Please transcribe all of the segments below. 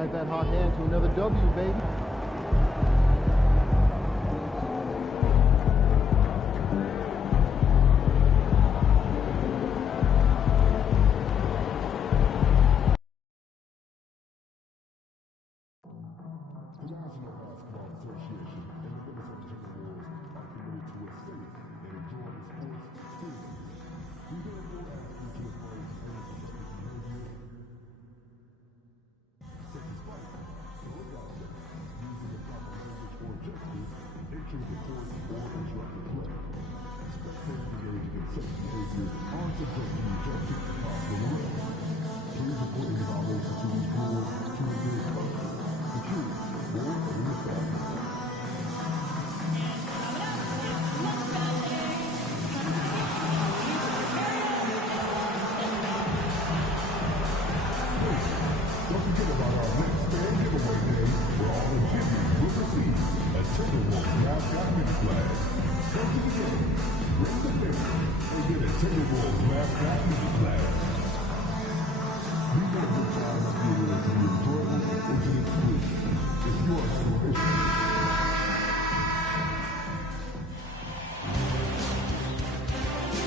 ride that hot hand to another W, baby.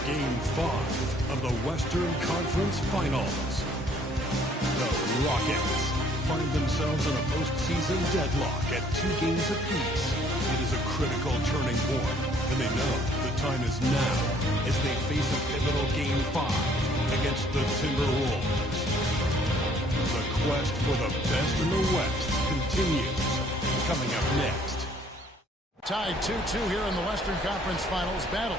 Game 5 of the Western Conference Finals. The Rockets find themselves in a postseason deadlock at 2 games apiece. It is a critical turning point, and they know the time is now as they face a pivotal Game 5 against the Timberwolves. The quest for the best in the West continues. Coming up next. Tied 2-2 here in the Western Conference Finals battle.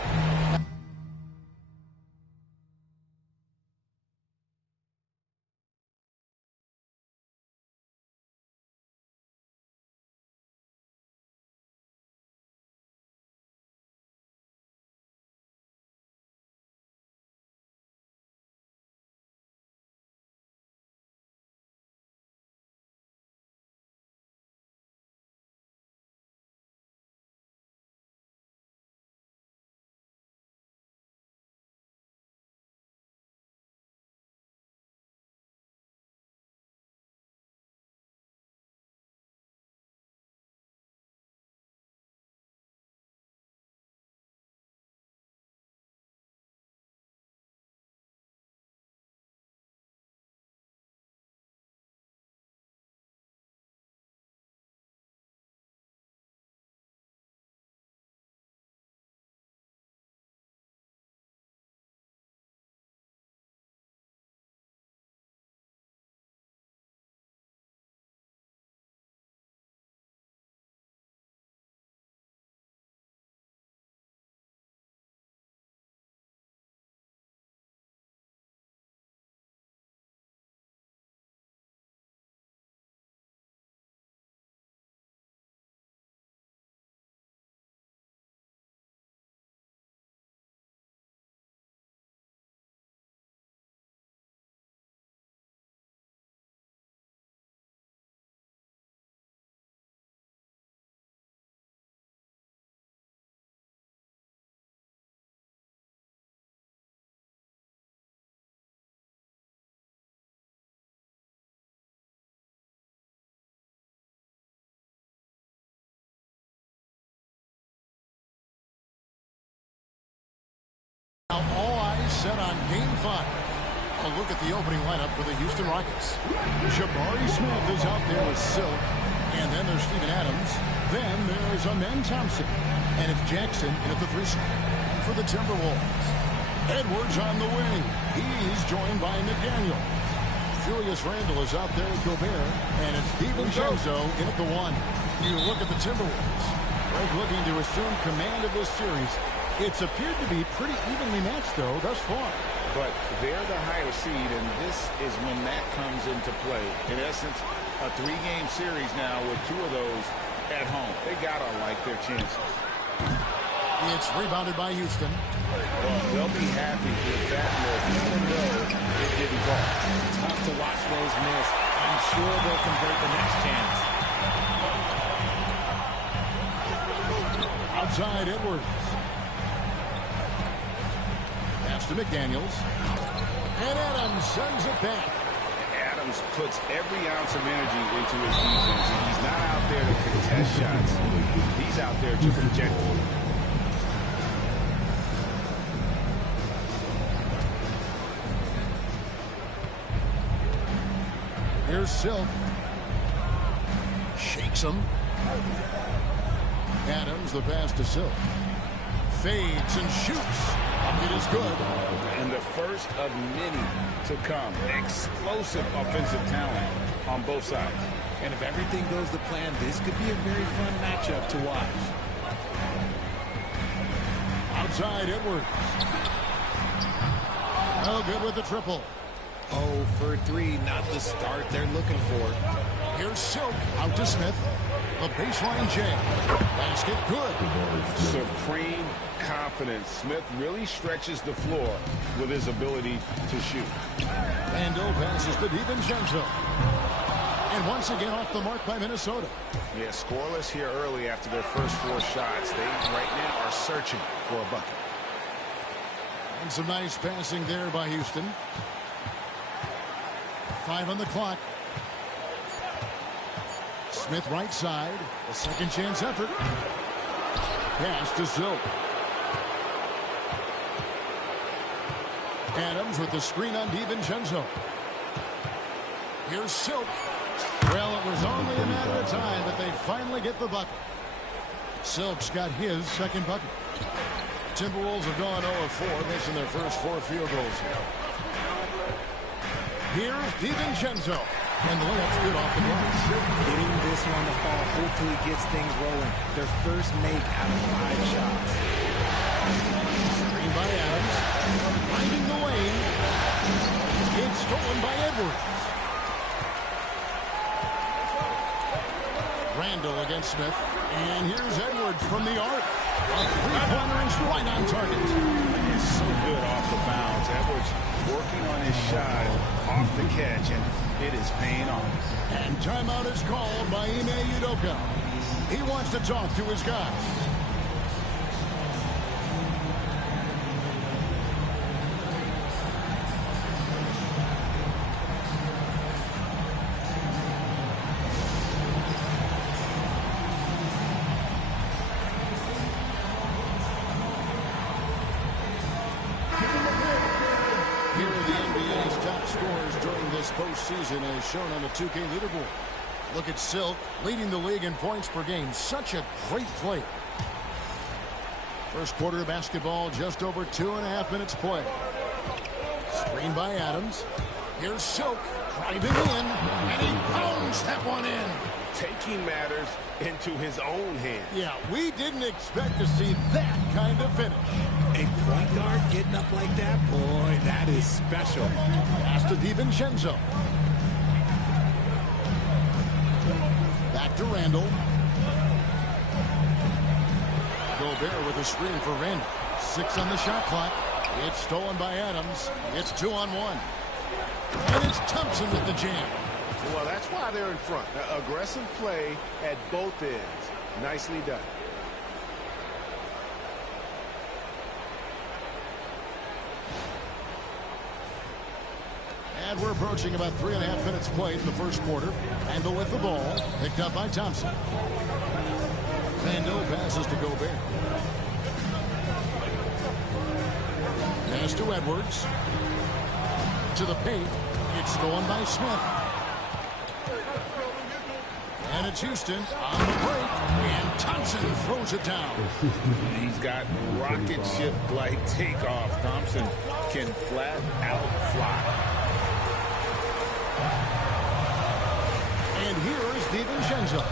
Now all eyes set on Game 5. A look at the opening lineup for the Houston Rockets. Jabari Smith is out there with Silk. And then there's Steven Adams. Then there's Amen Thompson. And it's Jackson in at the 3 spot for the Timberwolves. Edwards on the wing. He's joined by McDaniel. Julius Randle is out there with Gobert. And it's DiVincenzo in at the 1. You look at the Timberwolves. Greg looking to assume command of this series. It's appeared to be pretty evenly matched, though, thus far. But they're the higher seed, and this is when that comes into play. In essence, a 3-game series now with 2 of those at home. They gotta like their chances. It's rebounded by Houston. Well, they'll be happy with that look, even though it didn't fall. Tough to watch those miss. I'm sure they'll convert the next chance. Outside Edwards. Pass to McDaniels. And Adams sends it back. Adams Adams puts every ounce of energy into his defense. And he's not out there to contest shots. He's out there to project them. Here's Silk. Shakes him. Adams, the pass to Silk. Fades and shoots. Bucket is good. And the first of many to come. Explosive offensive talent on both sides. And if everything goes to plan, this could be a very fun matchup to watch. Outside Edwards. Oh, good with the triple. 0 for 3, not the start they're looking for. Here's Silk out to Smith. The baseline jam. Basket good. Supreme confidence. Smith really stretches the floor with his ability to shoot. Vando passes to DiVincenzo. And once again off the mark by Minnesota. Yeah, scoreless here early after their first 4 shots. They right now are searching for a bucket. And some nice passing there by Houston. 5 on the clock. Smith right side. A second chance effort. Pass to Silk. Adams with the screen on DiVincenzo. Here's Silk. Well, it was only a matter of time, but they finally get the bucket. Silk's got his second bucket. Timberwolves have gone 0-4, missing their first 4 field goals here. Here's DiVincenzo. And the layup's good off the glass. Getting this one to fall hopefully gets things rolling. Their first make out of 5 shots. Screen by Adams. Finding the lane. It's stolen by Edwards. Randall against Smith. And here's Edwards from the arc. A three-pointer is right on target. It's so good off the bounce. Edwards working on his shot off the catch, and it is paying off. And timeout is called by Ime Udoka. He wants to talk to his guys. Postseason as shown on the 2K leaderboard. Look at Silk leading the league in points per game. Such a great player. First quarter of basketball, just over 2.5 minutes play. Screen by Adams. Here's Silk driving in, and he pounds that one in. Taking matters into his own hands. Yeah, we didn't expect to see that kind of finish. A point guard getting up like that, boy, that is special. Pass to DiVincenzo. Back to Randall. Gobert with a screen for Randall. 6 on the shot clock. It's stolen by Adams. It's 2-on-1. And it's Thompson with the jam. Well, that's why they're in front. Aggressive play at both ends. Nicely done. And we're approaching about 3.5 minutes played in the first quarter. Randall with the ball. Picked up by Thompson. Vando passes to Gobert. Pass to Edwards. To the paint. It's stolen by Smith. And it's Houston on the break. And Thompson throws it down. He's got rocket ship-like takeoff. Thompson can flat out fly. And here is DiVincenzo.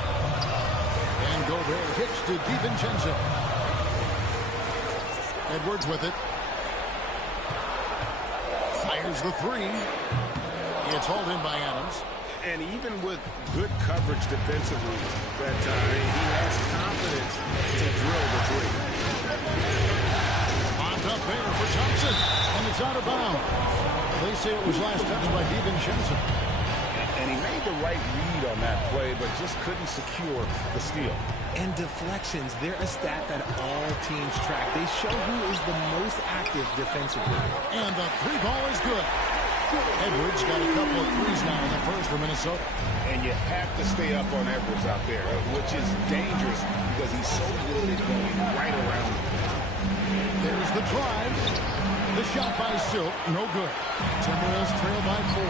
And Gobert hits to DiVincenzo. Edwards with it. Fires the 3. It's hauled in by Adams. And even with good coverage defensively that time, he has confidence to drill the 3. Popped up there for Thompson. And it's out of bounds. They say it was last touched by DiVincenzo. And he made the right read on that play, but just couldn't secure the steal. And deflections, they're a stat that all teams track. They show who is the most active defensively. And the 3 ball is good. Edwards got a couple of threes now in the first for Minnesota. And you have to stay up on Edwards out there, which is dangerous because he's so good at going right around him. There's the drive. The shot by Silk, no good. Timberwolves trail by 4.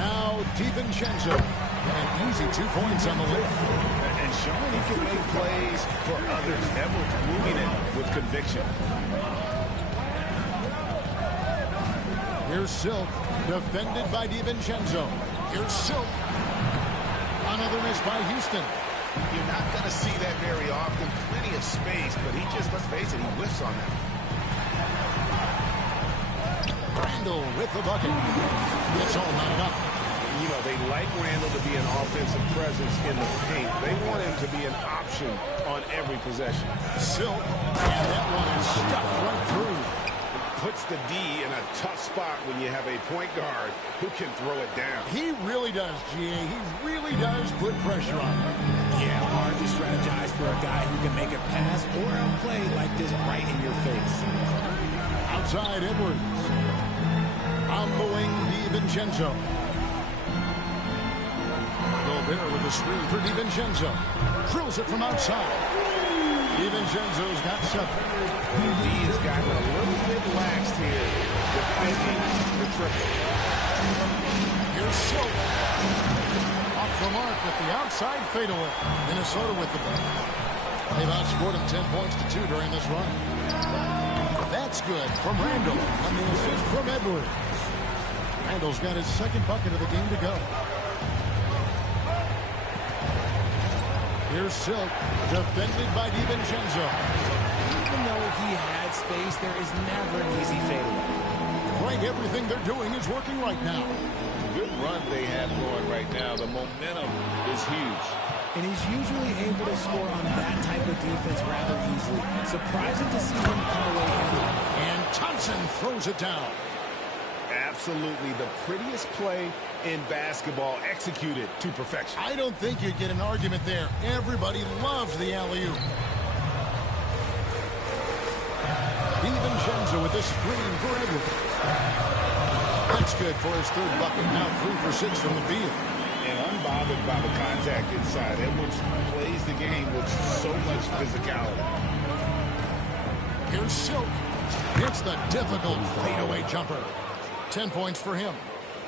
Now DiVincenzo. An easy 2 points on the list. And showing he can make plays for others. Edwards moving it with conviction. Here's Silk, defended by DiVincenzo. Here's Silk. Another miss by Houston. You're not going to see that very often. Plenty of space, but he just, let's face it, he whiffs on that. Randall with the bucket. It's all not enough. You know, they like Randall to be an offensive presence in the paint. They want him to be an option on every possession. Silk, and that one is stuck right through. Puts the D in a tough spot when you have a point guard who can throw it down. He really does, GA. He really does put pressure on him. Yeah, hard to strategize for a guy who can make a pass or a play like this right in your face. Outside Edwards. On the wing, DiVincenzo. Gobert with the screen for DiVincenzo. Drills it from outside. DiVincenzo's got 7. D has gotten a little bit laxed here, defending the triple. Here's Silk. Off the mark with the outside fadeaway. Minnesota with the ball. They've outscored him 10 points to 2 during this run. That's good from Randall. And the assist from Edwards. Randall's got his second bucket of the game to go. Here's Silk, defended by DiVincenzo. Even though he had space, there is never an easy fadeaway. Right, everything they're doing is working right now. Good run they have going right now. The momentum is huge. And he's usually able to score on that type of defense rather easily. Surprising to see him come away empty. And Thompson throws it down. Absolutely the prettiest play in basketball, executed to perfection. I don't think you'd get an argument there. Everybody loves the alley-oop. DiVincenzo with the screen for Edwards. That's good for his third bucket. Now 3 for 6 from the field. And unbothered by the contact inside. Edwards plays the game with so much physicality. Here's Silk. It's the difficult fadeaway jumper. 10 points for him.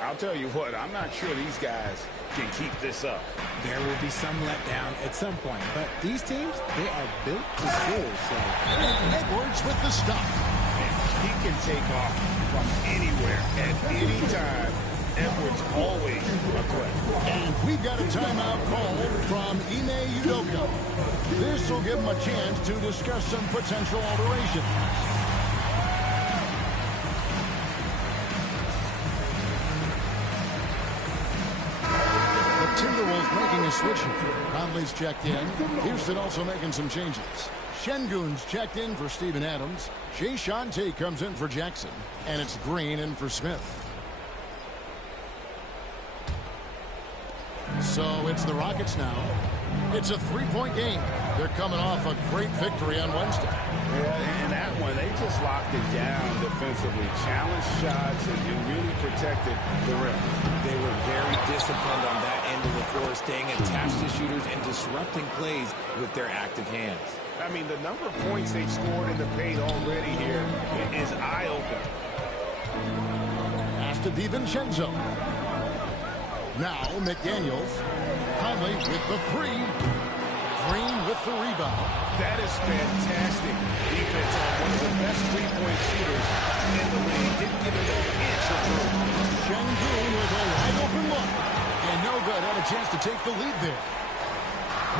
I'll tell you what, I'm not sure these guys can keep this up. There will be some letdown at some point, but these teams, they are built to score. So And Edwards with the stop. And he can take off from anywhere at any time. Edwards always a threat. And we've got a timeout call from Ime Udoka. This will give him a chance to discuss some potential alterations. Timberwolves making a switch here. Conley's checked in. Houston also making some changes. Şengün's checked in for Steven Adams. Jay Shante comes in for Jackson. And it's Green in for Smith. So it's the Rockets now. It's a 3-point game. They're coming off a great victory on Wednesday. Yeah, and that one, they just locked it down defensively. Challenged shots and really protected the rim. they were very disciplined on that end of the floor, staying attached to shooters and disrupting plays with their active hands. I mean, the number of points they've scored in the paint already here is eye-opening. Pass to DiVincenzo. Now McDaniels. Conley with the three. Green with the rebound. That is fantastic defense on one of the best three-point shooters in the league. Didn't give him an inch of room. Şengün with a wide open look. And no good. Had a chance to take the lead there.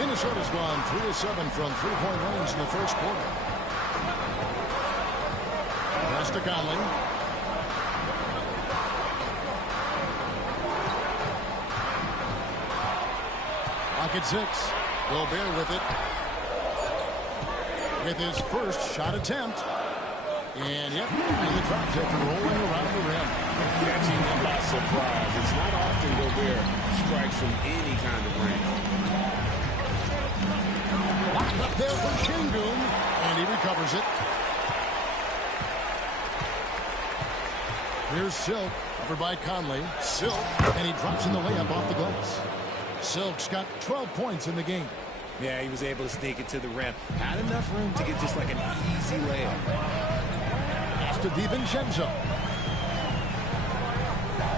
Minnesota's gone 3 of 7 from three-point range in the first quarter. Pass to Conley. Pocket 6. Gobert with it. With his first shot attempt. And yep, and the drop tip rolling around the rim. Catching him by surprise. It's not often Gobert strikes from any kind of range. Locked up there for Şengün. And he recovers it. Here's Silk, covered by Conley. Silk, and he drops in the layup off the glass. Silk's got 12 points in the game. Yeah, he was able to sneak it to the rim. Had enough room to get just like an easy layup. Pass to DiVincenzo.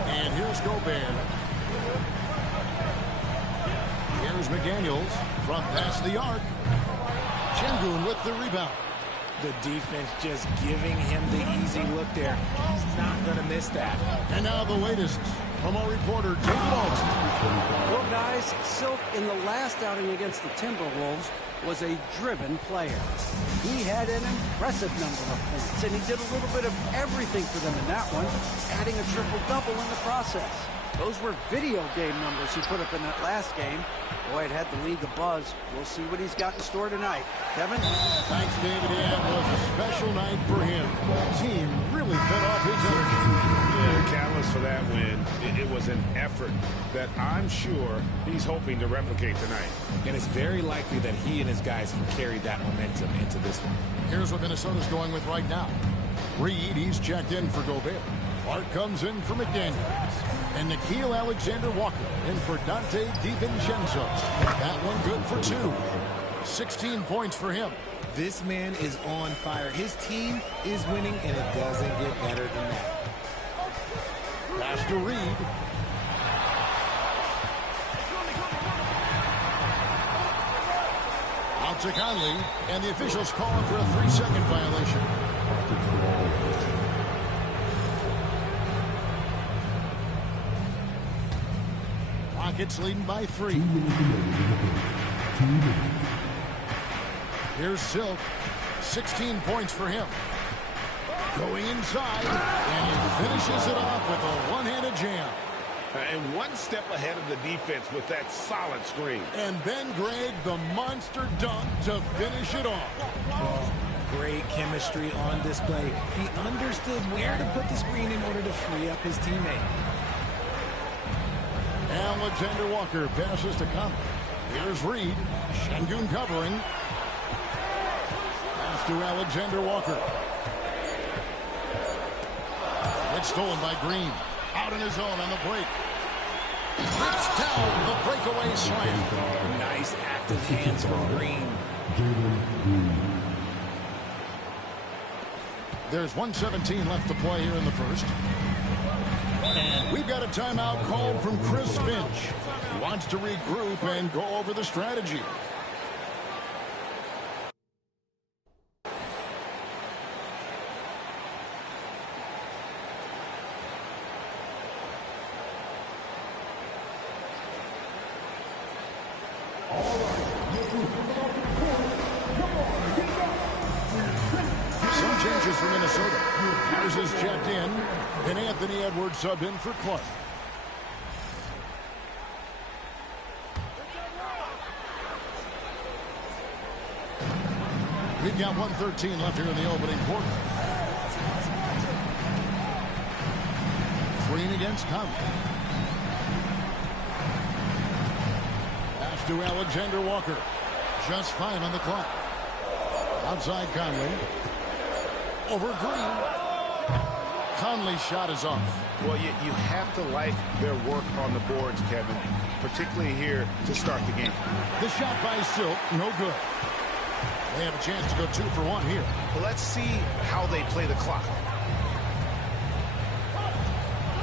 And here's Gobert. Here's McDaniels from past the arc. Şengün with the rebound. The defense just giving him the easy look there. He's not going to miss that. And now the latest from our reporter, Jake Walton. Well, guys, Silk in the last outing against the Timberwolves was a driven player. He had an impressive number of points, and he did a little bit of everything for them in that one, adding a triple-double in the process. Those were video game numbers he put up in that last game. Boy, it had the league abuzz. We'll see what he's got in store tonight. Kevin? Thanks, David. Yeah, it was a special night for him. The team really fed off his energy. Yeah, the catalyst for that win, it was an effort that I'm sure he's hoping to replicate tonight. And it's very likely that he and his guys can carry that momentum into this one. Here's what Minnesota's going with right now. Reed, he's checked in for Gobert. Clark comes in for McDaniels. And Nickeil Alexander-Walker in for Dante DiVincenzo. That one good for 2. 16 points for him. This man is on fire. His team is winning, and it doesn't get better than that. Pass to Reed. Out to Conley, and the officials call him for a 3-second violation. Rockets leading by 3. Here's Silk. 16 points for him. Going inside, and he finishes it off with a one-handed jam. And one step ahead of the defense with that solid screen. And Ben Gregg, the monster dunk to finish it off. Oh, great chemistry on display. He understood where to put the screen in order to free up his teammate. Alexander Walker passes to Conf. Here's Reed. Şengün covering. Pass to Alexander Walker. It's stolen by Green. Out in his own on the break. Rips down the breakaway slam. Nice active hands from Green. There's 1:17 left to play here in the first. And we've got a timeout called from Chris Finch. He wants to regroup and go over the strategy. Some changes for Minnesota. Myers is checked in, and Anthony Edwards subbed in for Clark. We've got 1:13 left here in the opening quarter. Green against Conley. Pass to Alexander Walker. Just 5 on the clock. Outside Conley. Over Green. Conley's shot is off. Well, you have to like their work on the boards, Kevin, particularly here to start the game. The shot by Silk, no good. They have a chance to go 2 for 1 here. Well, let's see how they play the clock.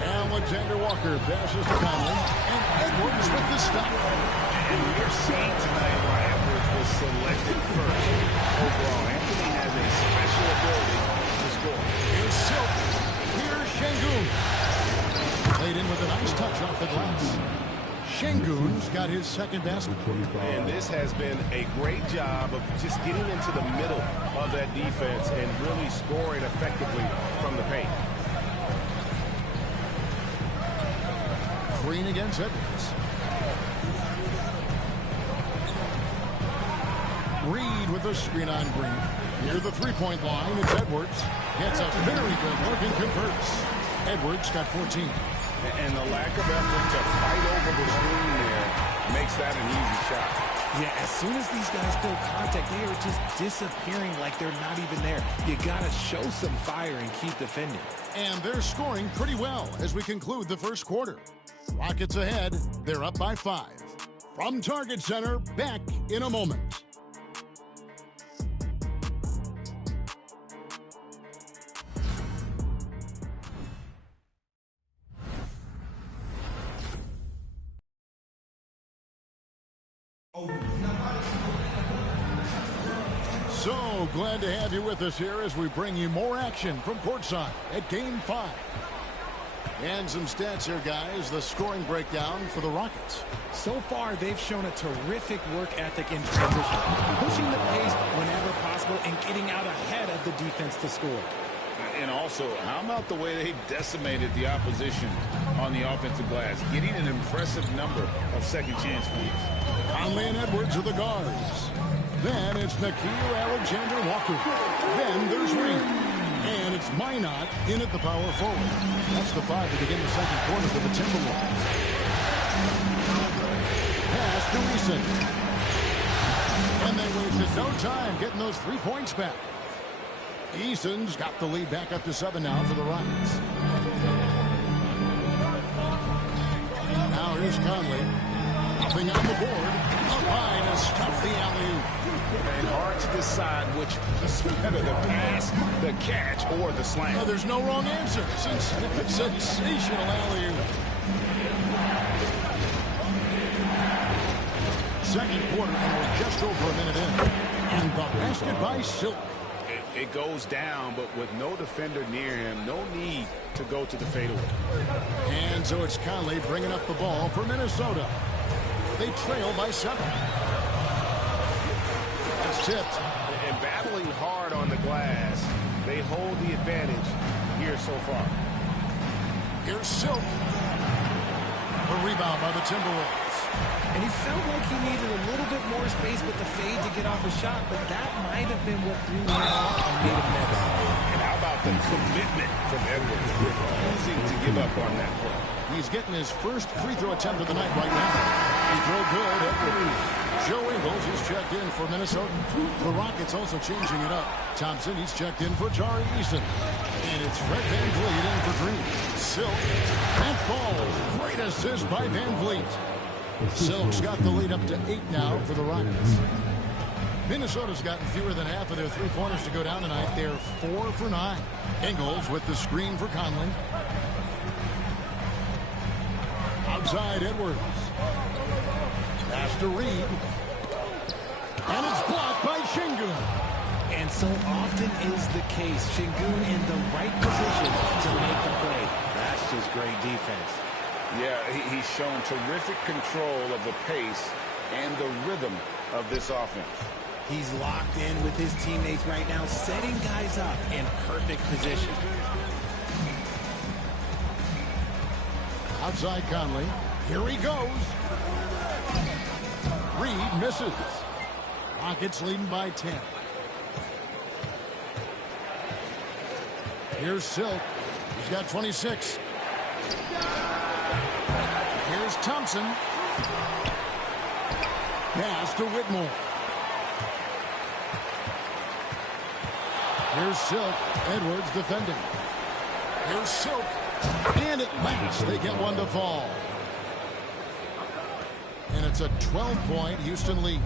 Alexander Walker passes to Conley, and Edwards with the stop. And we're seeing tonight why Edwards was selected first. Overall, Anthony has a special ability to score. Here's Silk. Here's Şengün. Played in with a nice touch off the glass. Şengün's got his second basket. And this has been a great job of just getting into the middle of that defense and really scoring effectively from the paint. Green against Edwards. Reed with the screen on Green. Near the three-point line, it's Edwards. Gets a very good look and converts. Edwards got 14. And the lack of effort to fight over the screen there makes that an easy shot. Yeah, as soon as these guys feel contact, they are just disappearing like they're not even there. You got to show some fire and keep defending. And they're scoring pretty well as we conclude the first quarter. Rockets ahead. They're up by 5. From Target Center, back in a moment. So glad to have you with us here as we bring you more action from courtside at Game 5. And some stats here, guys. The scoring breakdown for the Rockets. So far, they've shown a terrific work ethic in transition, pushing the pace whenever possible and getting out ahead of the defense to score. And also, how about the way they decimated the opposition on the offensive glass, getting an impressive number of second chance points. Conley and Edwards are the guards. Then it's Nickeil Alexander-Walker. Then there's Reed. And it's Minot in at the power forward. That's the 5 to begin the second quarter for the Timberwolves. Pass to Eason. And they wasted no time getting those 3 points back. Eason's got the lead back up to 7 now for the Rockets. Now here's Conley. Nothing on the board. Up high to stop the alley-oop. And hard to decide which is better, the pass, the catch, or the slam. Oh, there's no wrong answer. Sensational alley-oop. Second quarter, and we're just over a minute in. And the basket by Silk. It goes down, but with no defender near him, no need to go to the fadeaway. And so it's Conley bringing up the ball for Minnesota. They trail by 7. That's tipped. And battling hard on the glass, they hold the advantage here so far. Here's Silk. A rebound by the Timberwolves. And he felt like he needed a little bit more space with the fade to get off a shot, but that might have been what threw him off and made him miss. And how about the commitment from Edwards, refusing to give up on that play? He's getting his first free throw attempt of the night right now. Free throw good, Edwards. Joe Ingles is checked in for Minnesota. The Rockets also changing it up. Thompson, he's checked in for Jari Eason. And it's Fred VanVleet in for Green. Silk, that ball. Great assist by VanVleet. Silk's got the lead up to 8 now for the Rockets. Minnesota's gotten fewer than half of their three-pointers to go down tonight. They're 4 for 9. Ingles with the screen for Conley. Outside Edwards. Pass to Reed. And it's blocked by Şengün. And so often is the case. Şengün in the right position to make the play. That's just great defense. Yeah, he's shown terrific control of the pace and the rhythm of this offense. He's locked in with his teammates right now, setting guys up in perfect position. Outside Conley. Here he goes. Reed misses. Rockets leading by 10. Here's Silk. He's got 26. Here's Thompson. Pass to Whitmore. Here's Silk. Edwards defending. Here's Silk. And at last they get one to fall. And it's a 12-point Houston lead.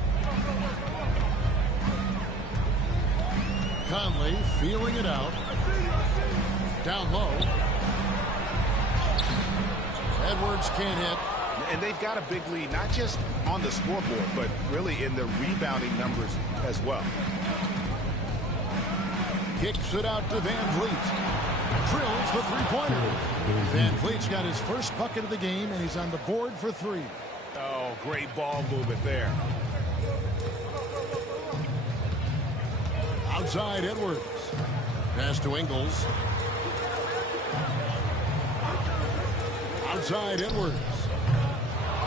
Conley feeling it out. Down low. Edwards can't hit. And they've got a big lead, not just on the scoreboard, but really in the rebounding numbers as well. Kicks it out to VanVleet. Drills the three-pointer. VanVleet's got his first bucket of the game, and he's on the board for 3. Oh, great ball movement there. Outside Edwards. Pass to Ingles. Outside Edwards.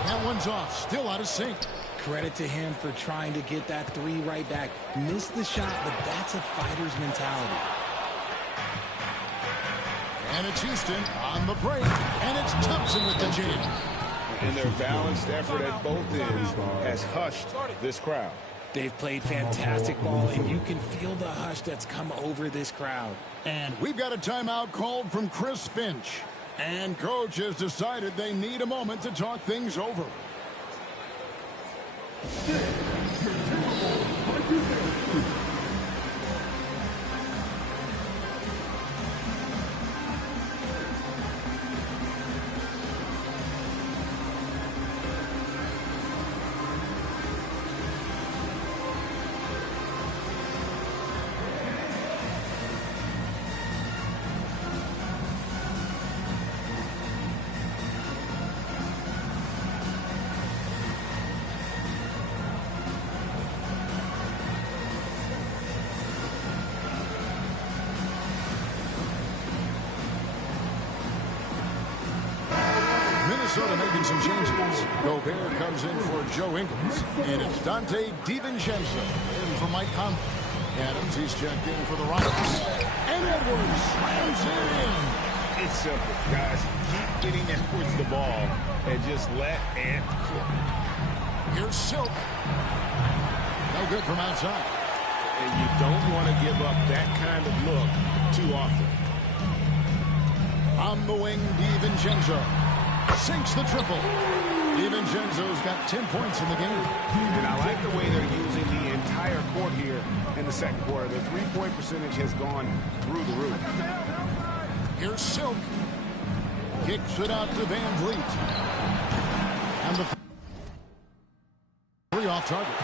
That one's off. Still out of sync. Credit to him for trying to get that 3 right back. Missed the shot, but that's a fighter's mentality. And it's Houston on the break. And it's Thompson with the jam. And their balanced effort at both ends has hushed this crowd. They've played fantastic ball, and you can feel the hush that's come over this crowd. And we've got a timeout called from Chris Finch. And coach has decided they need a moment to talk things over. Minnesota making some changes. Gobert comes in for Joe Ingles. And it's Dante DiVincenzo in for Mike Conf. Adams, he's checked in for the Rockets. And Edwards slams it in. It's simple, guys. Keep getting Edwards the ball and just let Ant cook. Here's Silk. No good from outside. And you don't want to give up that kind of look too often. On the wing, DiVincenzo sinks the triple. DiVincenzo's got 10 points in the game. And I like the way they're using the entire court here in the second quarter. The three-point percentage has gone through the roof. Here's Silk. Kicks it out to Van Vliet. And the three off target.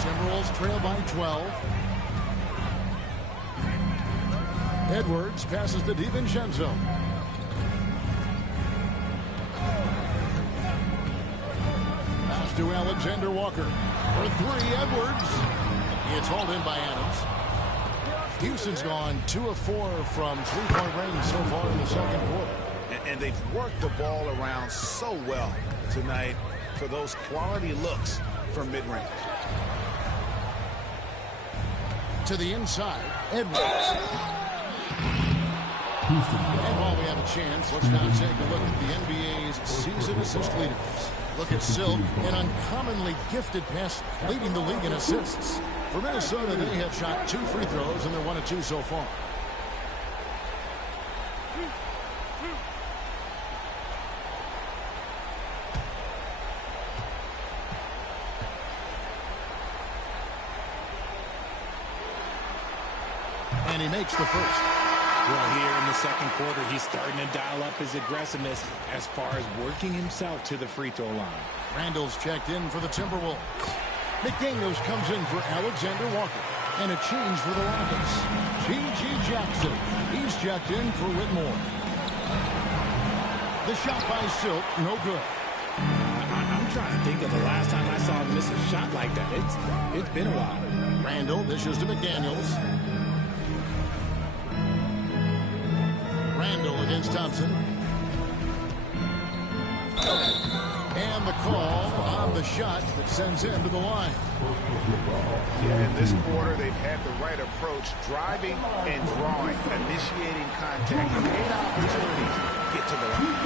Timberwolves trail by 12. Edwards passes to DiVincenzo. Pass to Alexander Walker. For three, Edwards. It's hauled in by Adams. Houston's gone 2 of 4 from three-point range so far in the second quarter. And they've worked the ball around so well tonight for those quality looks from mid-range. To the inside, Edwards. And while we have a chance, let's now take a look at the NBA's season assist leaders. Look at Silk, an uncommonly gifted passer, leading the league in assists. For Minnesota, they have shot 2 free throws, and they're 1 of 2 so far. And he makes the first. Well, here in the second quarter, he's starting to dial up his aggressiveness as far as working himself to the free throw line. Randall's checked in for the Timberwolves. McDaniels comes in for Alexander Walker. And a change for the Rockets. G.G. Jackson. He's checked in for Whitmore. The shot by Silk, no good. I'm trying to think of the last time I saw him miss a shot like that. It's been a while. Randall dishes to McDaniels. Randall against Thompson. And the call on the shot that sends him to the line. Yeah, in this quarter, they've had the right approach, driving and drawing, initiating contact, and 8 opportunities to get to the line.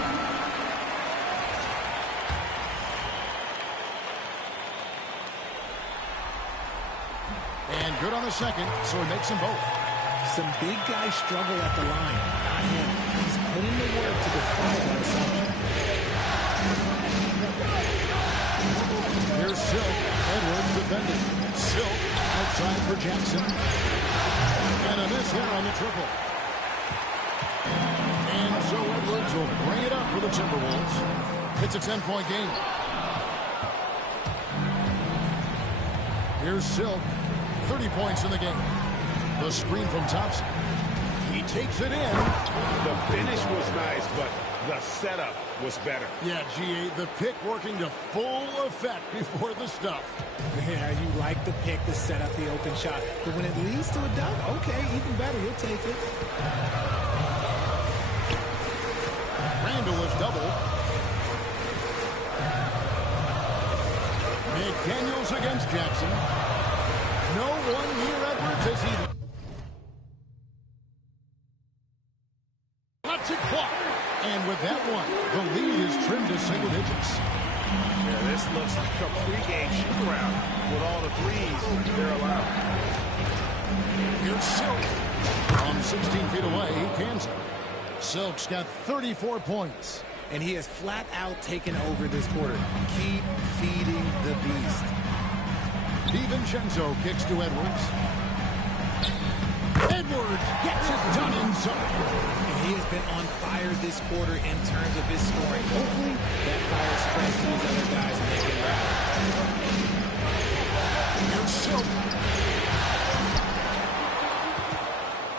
And good on the second, so he makes them both. Some big guys struggle at the line. Not him. He's putting the work to defy that assumption. Here's Silk. Edwards defending. Silk outside for Jackson. And a miss there on the triple. And so Edwards will bring it up for the Timberwolves. It's a 10-point game. Here's Silk. 30 points in the game. The screen from Thompson. He takes it in. The finish was nice, but the setup was better. Yeah, G.A., the pick working to full effect before the stuff. Yeah, you like the pick to set up the open shot. But when it leads to a dunk, okay, even better, you'll take it. Randall is doubled. McDaniels against Jackson. No one near Edwards as he lets it clock. And with that one, the lead is trimmed to single digits. Yeah, this looks like a pregame shoot-around with all the threes they're allowed. Here's Silk. From 16 feet away, he cans it. Silk's got 34 points. And he has flat out taken over this quarter. Keep feeding the beast. DiVincenzo kicks to Edwards. Edwards gets it done inside. And he has been on fire this quarter in terms of his scoring. Hopefully, that fire spreads to his other guys and they can rally. Here's Silk.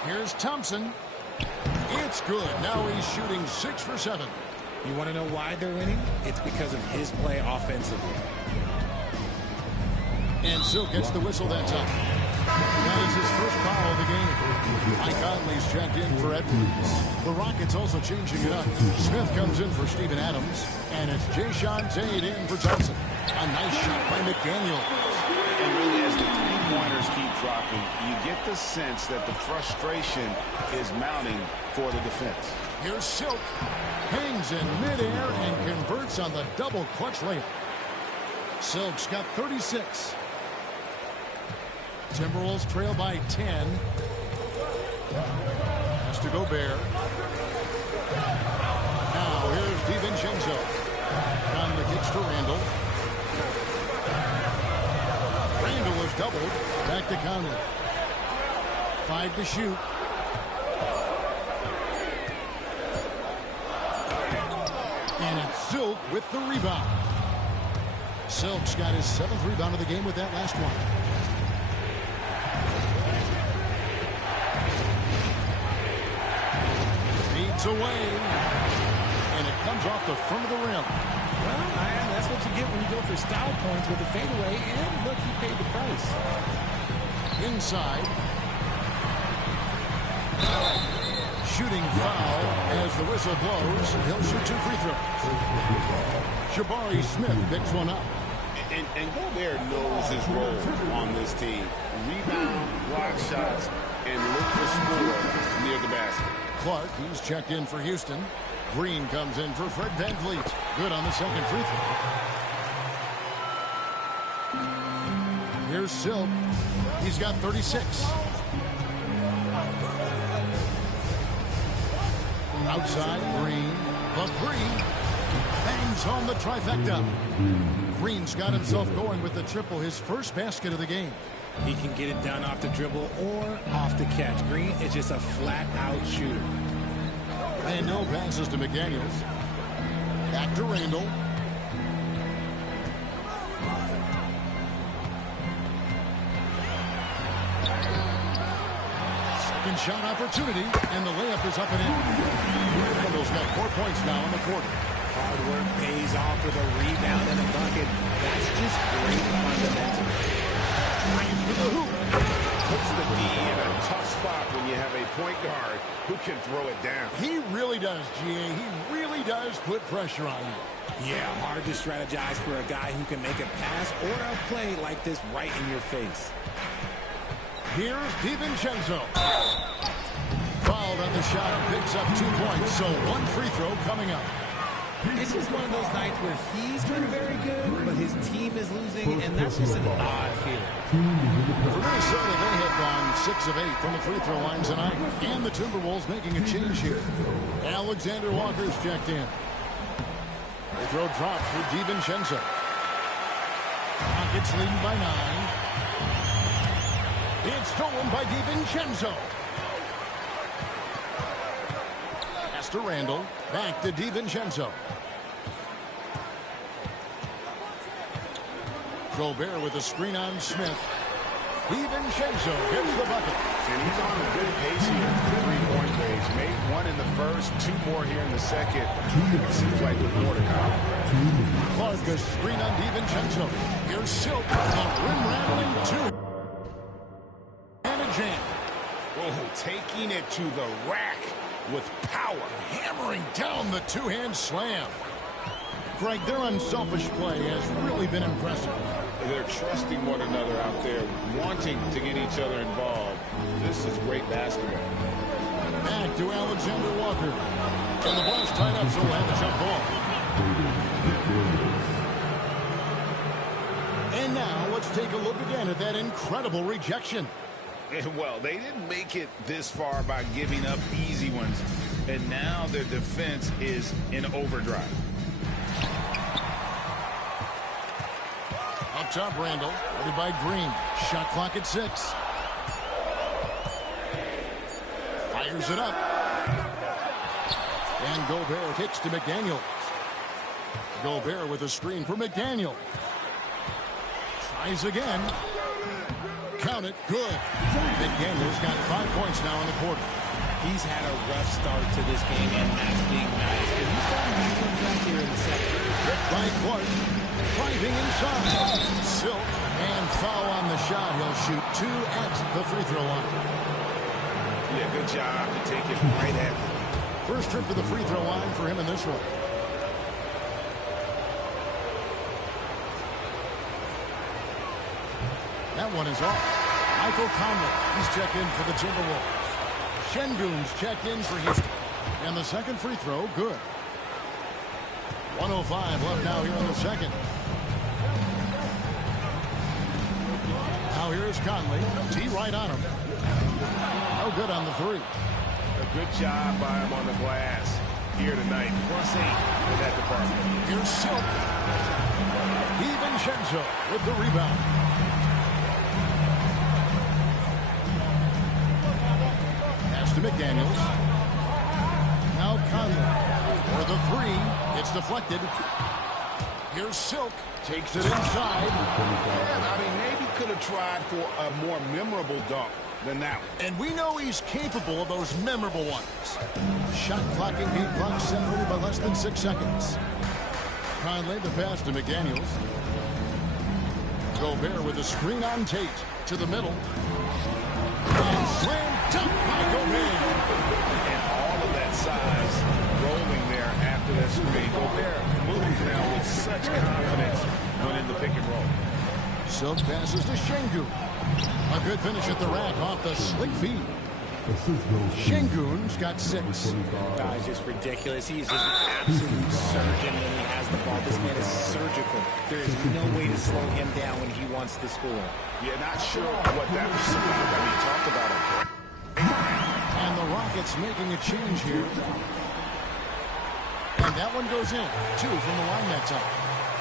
Here's Thompson. It's good. Now he's shooting 6 for 7. You want to know why they're winning? It's because of his play offensively. And Silk gets the whistle that time. That is his first foul of the game. Mike Conley's checked in for Edwards. The Rockets also changing it up. Smith comes in for Steven Adams. And it's Jayshawn Tate in for Thompson. A nice shot by McDaniel. And really, as the three-pointers keep dropping, you get the sense that the frustration is mounting for the defense. Here's Silk. Hangs in midair and converts on the double clutch layup. Silk's got 36. Timberwolves trail by 10. Has to go Bear. Now here's DiVincenzo. On the kicks to Randall. Randall is doubled. Back to Conley. 5 to shoot. And it's Silk with the rebound. Silk's got his 7th rebound of the game with that last one. Feeds away. And it comes off the front of the rim. Well, that's what you get when you go for style points with a fadeaway. And look, he paid the price. Inside. Shooting foul as the whistle blows. He'll shoot 2 free throws. Jabari Smith picks one up. And Gobert knows his role on this team. Rebound, block shots, and look for score near the basket. Clark, he's checked in for Houston. Green comes in for Fred VanVleet. Good on the second free throw. Here's Silk. He's got 36. Outside, Green. The 3. Bangs home the trifecta. Green's got himself going with the triple, his first basket of the game. He can get it done off the dribble or off the catch. Green is just a flat-out shooter. Randall passes to McDaniels. Back to Randall. Second shot opportunity, and the layup is up and in. Randall's got 4 points now in the quarter. Hard work pays off with a rebound and a bucket. That's just great fundamental. Drives to the hoop. Puts the D in a tough spot when you have a point guard who can throw it down. He really does, GA. He really does put pressure on you. Yeah, hard to strategize for a guy who can make a pass or a play like this right in your face. Here's DiVincenzo. Fouled on the shot, picks up 2 points, so 1 free throw coming up. It's just one of those nights where he's been very good, but his team is losing, and that's just an odd feeling. For Minnesota, they have gone 6 of 8 from the free throw line tonight, and the Timberwolves making a change here. Alexander Walker's checked in. Free throw dropped for DiVincenzo. Rockets leading by 9. It's stolen by DiVincenzo. Pass to Randall. Back to DiVincenzo. Gobert with a screen on Smith. DiVincenzo gets the bucket. And he's on a good pace here. 3-point range. Made 1 in the first, 2 more here in the second. It seems like with more to come. Clark a screen on DiVincenzo. Here's Silk. A rim-rattling 2. And a jam. Oh, taking it to the rack with power. Hammering down the 2-hand slam. Greg, their unselfish play has really been impressive. They're trusting one another out there, wanting to get each other involved. This is great basketball. Back to Alexander Walker. And the ball's tied up, so we'll have a jump ball. And now let's take a look again at that incredible rejection. Well, they didn't make it this far by giving up easy ones, and now their defense is in overdrive. Up top, Randall, ready by Green. Shot clock at 6. Fires it up. And Gobert kicks to McDaniels. Gobert with a screen for McDaniel. Tries again. Count it. Good. McDaniels got 5 points now in the quarter. He's had a rough start to this game, and that's being nice. But he's starting to come back here in the second. Hit by Clark. Driving inside. Silk. And foul on the shot. He'll shoot 2 at the free throw line. Yeah, good job to take it right at him. First trip to the free throw line for him in this one. That one is off. Michael Conley, he's checked in for the Timberwolves. Şengün's checked in for Houston. And the second free throw, good. 1:05 left now here in the second. Now here's Conley. T right on him. No good on the 3. A good job by him on the glass here tonight. +8 in that department. Here's Silk. DiVincenzo with the rebound. Pass to McDaniels. Now Conley for the 3. It's deflected. Here's Silk. Takes it inside. Yeah, I mean, maybe could have tried for a more memorable dunk than that one. And we know he's capable of those memorable ones. Shot clocking beat clock separated by less than 6 seconds. Conley the pass to McDaniels. Gobert with a screen on Tate to the middle. And slam dunk by Gobert. And all of that size rolling there after that screen. Gobert moves now with such confidence running the pick and roll. Silk passes to Şengün. A good finish at the rack off the slick feed. Şengün's got 6. It's just ridiculous. He's just an absolute surgeon when he has the ball. This man is surgical. There is no way to slow him down when he wants to score. Yeah, not sure what that was about. I mean, talk about it. And the Rockets making a change here. And that one goes in. 2 from the line that time.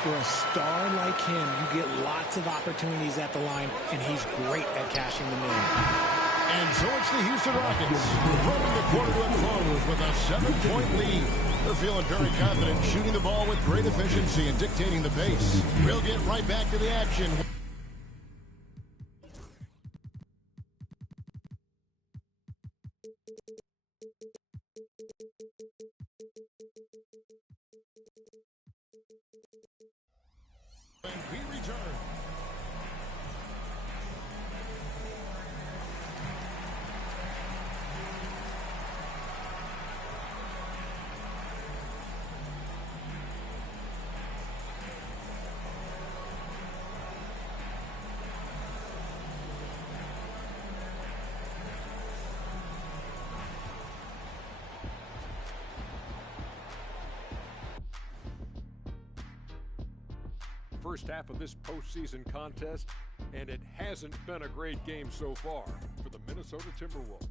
For a star like him, you get lots of opportunities at the line, and he's great at cashing them in. And so it's the Houston Rockets running the quarter to a close with a 7-point lead. They're feeling very confident, shooting the ball with great efficiency and dictating the pace. We'll get right back to the action. When we return. First half of this postseason contest, and it hasn't been a great game so far for the Minnesota Timberwolves.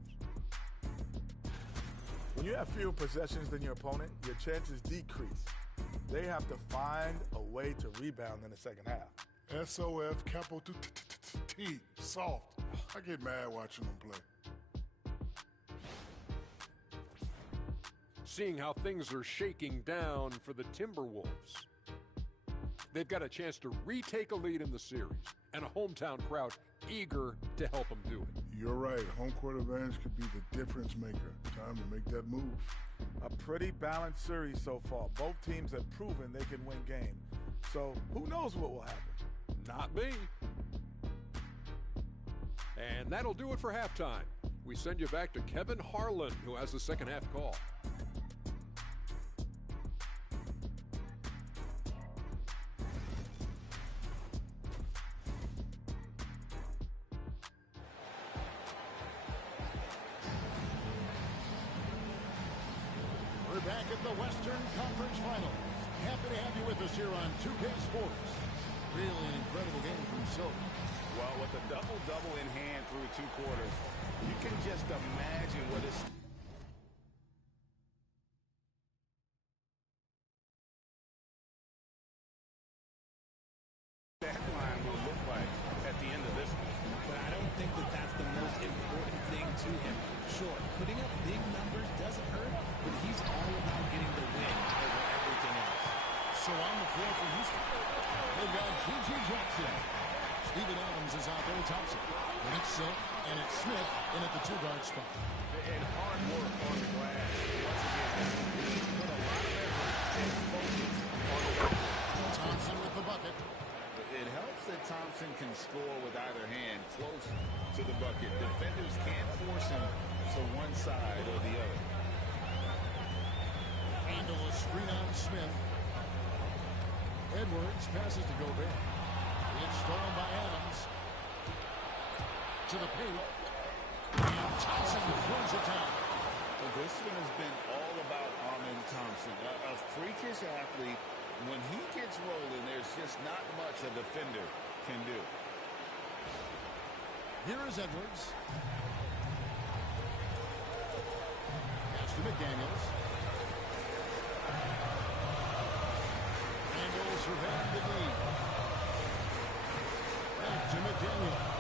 When you have fewer possessions than your opponent, your chances decrease. They have to find a way to rebound in the second half. SOF, capital T, soft. I get mad watching them play. Seeing how things are shaking down for the Timberwolves. They've got a chance to retake a lead in the series, and a hometown crowd eager to help them do it. You're right. Home court advantage could be the difference maker. Time to make that move. A pretty balanced series so far. Both teams have proven they can win games. So who knows what will happen? Not me. And that'll do it for halftime. We send you back to Kevin Harlan, who has the second half call. We're back at the Western Conference Finals. Happy to have you with us here on 2K Sports. Really an incredible game from Silk. Well, with a double-double in hand through 2 quarters, you can just imagine what it's... that line will look like at the end of this one. But I don't think that that's the most important thing to him. Sure, putting up big numbers doesn't hurt, but he's all about getting the win over everything else. So on the floor for Houston, they've got G.G. Jackson. Steven Adams is out there with Thompson. And it's Silk, and it's Smith in at the 2-guard spot. And hard work on the glass. Once again, he put a lot of effort and focus on the work. Thompson with the bucket. It helps that Thompson can score with either hand close to the bucket. Defenders can't force him to one side or the other. Handle a screen on Smith. Edwards passes to Gobert. It's stolen by Adams. To the paint. And Thompson throws it down. Well, this one has been all about Armin Thompson. A freakish athlete. When he gets rolling, there's just not much a defender can do. Here is Edwards. Pass to McDaniels. Randall surveying the lead. Back to McDaniels.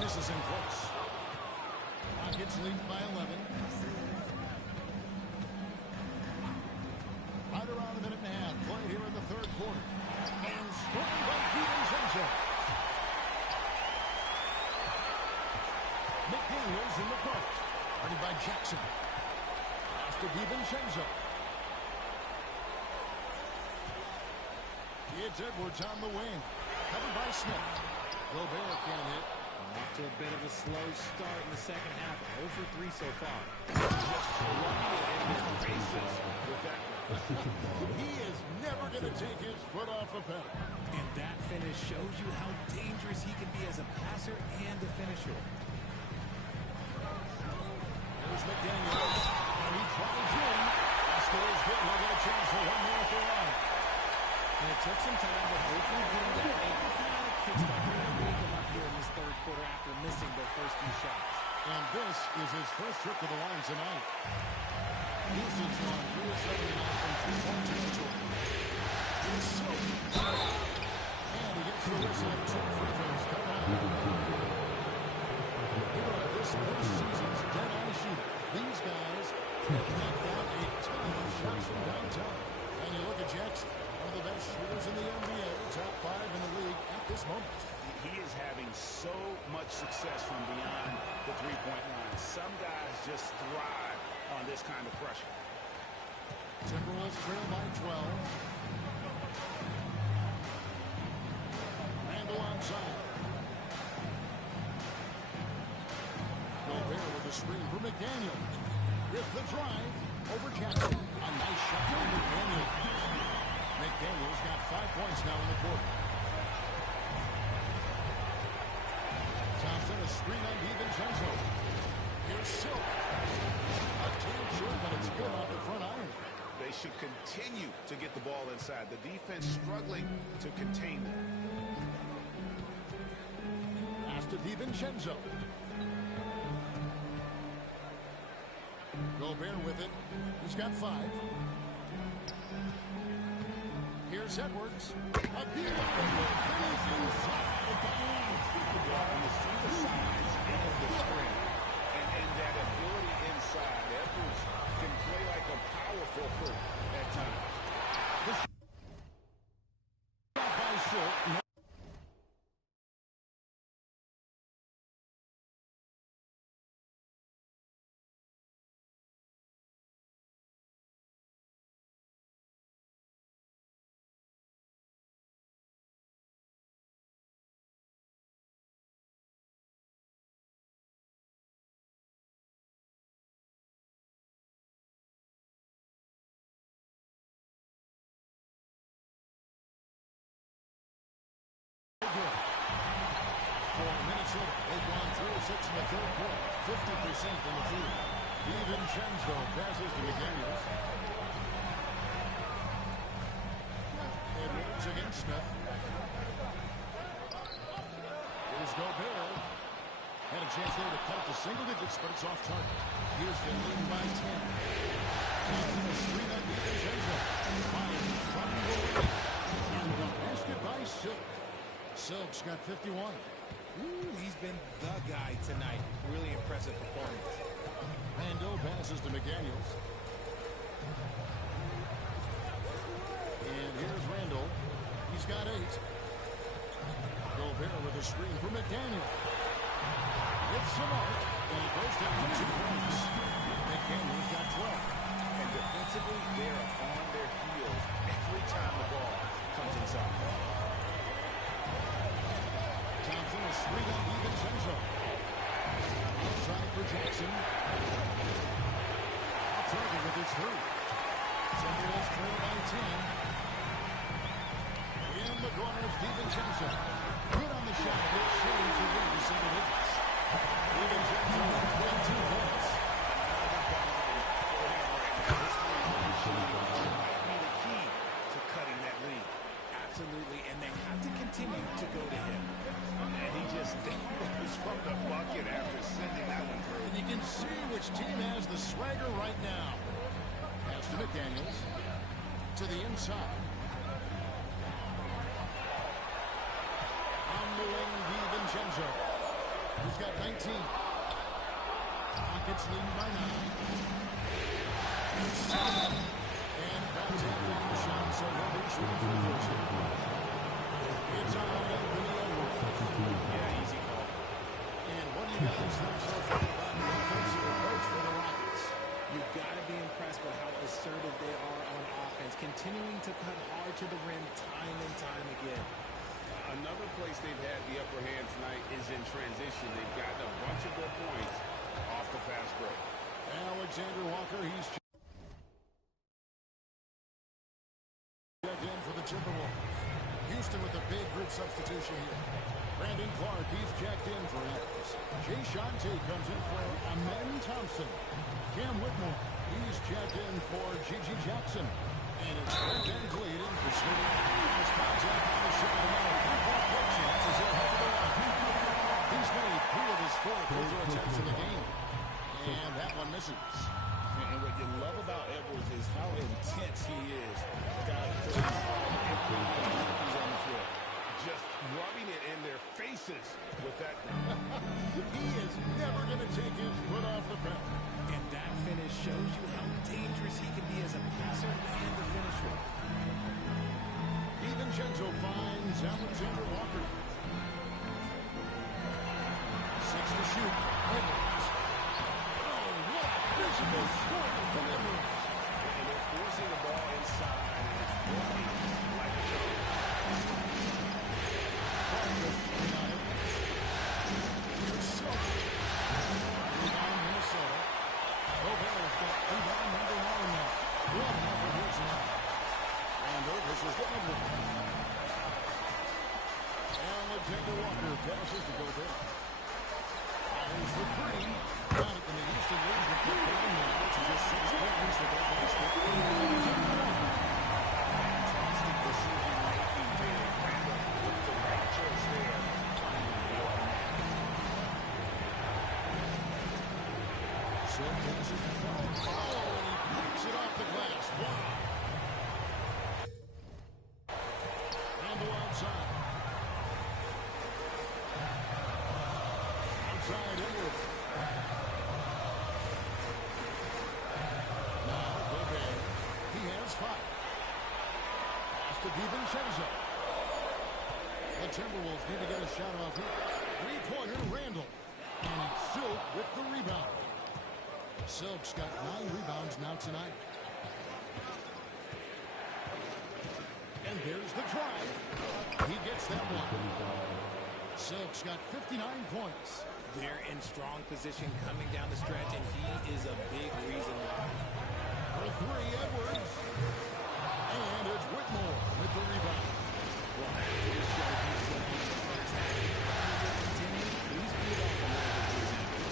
Misses in close. Rockets lead by 11. Right around a minute and a half played here in the 3rd quarter. And stolen by DiVincenzo. McDaniels in the post. Guarded by Jackson. Pass to DiVincenzo. It's Edwards on the wing. Covered by Smith. Gobert can't hit. Off to a bit of a slow start in the second half. 0 for 3 so far. He is never going to take his foot off the pedal. And that finish shows you how dangerous he can be as a passer and a finisher. There's McDaniels. And he tries in. Scores good. He'll get a chance for one more for one. And it took some time, but hopefully getting that maybe kind of kickstarted and wake him up here in this 3rd quarter after missing their first few shots. And this is his first trip to the line tonight. Houston's on 3 of 79 from 3-point territory. He's so and he gets the whistle of 2 free throws coming out. Here are this postseason's dead-eye shooter. These guys have knocked down a ton of shots from downtown. And you look at Jackson, one of the best shooters in the NBA, top 5 in the league at this moment. He is having so much success from beyond the 3-point line. Some guys just thrive on this kind of pressure. Timberwolves trail by 12. Randall onside. Gobert with the screen for McDaniel. With the drive over Jackson. A nice shot from McDaniel. McDaniel's got 5 points now in the quarter. Thompson, a screen on DiVincenzo. Here's Silk. A tangent, but it's good off the front iron. They should continue to get the ball inside. The defense struggling to contain them. Pass to DiVincenzo. Gobert with it. He's got 5. Here's Edwards. A beautiful finish inside. And you see the size and the strength and that ability inside. Edwards can play like a power forward at times. By Silk. third quarter. 50% from the field. DiVincenzo passes to McDaniels. Edwards against Smith. Here's Gobert. Had a chance there to cut it to single digits, but it's off target. Houston leading by 10. Johnson a screen on DiVincenzo. Fires from the wing. And the basket by Silk. Silk's got 51. Ooh, he's been the guy tonight. Really impressive performance. Randall passes to McDaniels. And here's Randall. He's got 8. Gobert with a screen for McDaniel. It's the mark, and it goes down to 2 points. McDaniel's got 12. And defensively, they're on their heels every time the ball comes inside. Thompson a screen on DiVincenzo. Outside for Jackson. Off target with his 3. Timberwolves trail by 10. In the corner, it's DiVincenzo. Good on the shot. It shaves the lead to single digits. DiVincenzo with 22 points. Might be the key to cutting that lead. Absolutely, and they have to continue to go to him. And he just goes from the bucket after sending that one through. And you can see which team has the swagger right now. Pass to McDaniels. To the inside. On the wing, DiVincenzo. He's got 19. Rockets leading by 9. And contact on the shot, so he'll be shooting for the first. It's on Anthony Edwards. Yeah, easy call. And what do you guys think so far about the offensive approach for the Rockets? You've got to be impressed with how assertive they are on offense, continuing to cut hard to the rim time and time again. Another place they've had the upper hand tonight is in transition. They've gotten a bunch of their points off the fast break. Alexander Walker, he's checked in for the Timberwolves. Houston with a big grid substitution here. Brandon Clark, he's checked in for Adams. Jay Shante comes in for Amen Thompson. Cam Whitmore, he's checked in for Gigi Jackson. And it's Brent Van Vliet in for Smith. His contact on the shot. He's made 3 of his 4 filter attempts in the game. And that one misses. And what you love about Edwards is how intense he is. Guy puts his arm in he's on the floor. Just rubbing it in their faces with that. He is never going to take his foot off the pedal. And that finish shows you how dangerous he can be as a passer and the finisher. DiVincenzo finds Alexander Walker. 6 to shoot. Edwards. Oh, what a physical score from Edwards. And they're forcing the ball inside, and it's working like a charm. Here's Silk. Rebound Minnesota. Gobert's got rebound number 1 now. What an effort here tonight. Randall versus Edwards. Alexander Walker passes to Gobert. Fires for 3. Got it in the Houston lead with the down now to just 6 points with that basket. Fantastic decision-making there. Randall with the right choice there. Finding the automatic. Silk passes to Clarence. Oh, and he knocks it off the glass. Wow. Randall outside. Outside Edwards. Now Gobert. He has 5. Pass to DiVincenzo. The Timberwolves need to get a shot off here. 3-pointer Randall. And Silk with the rebound. Silk's got 9 rebounds now tonight. And there's the drive. He gets that one. Silk's got 59 points. They're in strong position coming down the stretch, and he is a big reason why. For 3, Edwards. And it's Whitmore with the rebound. Well, after this show, he's going in the first half. If he will continue, he's good off a little bit too.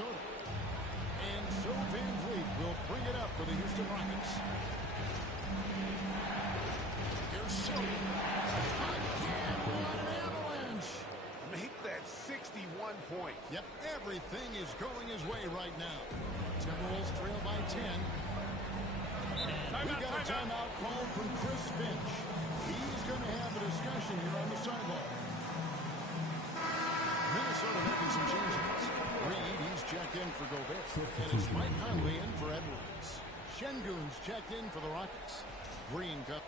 Minnesota. And so Van Vliet will bring it up for the Houston Rockets. Here's Silk. Again, what an avalanche. Make that 61 points. Yep, everything is going his way right now. Timberwolves trail by 10. We've got a timeout called from Chris Finch. He's going to have a discussion here on the sideline. Minnesota making some changes. Reed, he's checked in for Gobert. And it's Mike Conley in for Edwards. Şengün's checked in for the Rockets. Green cup.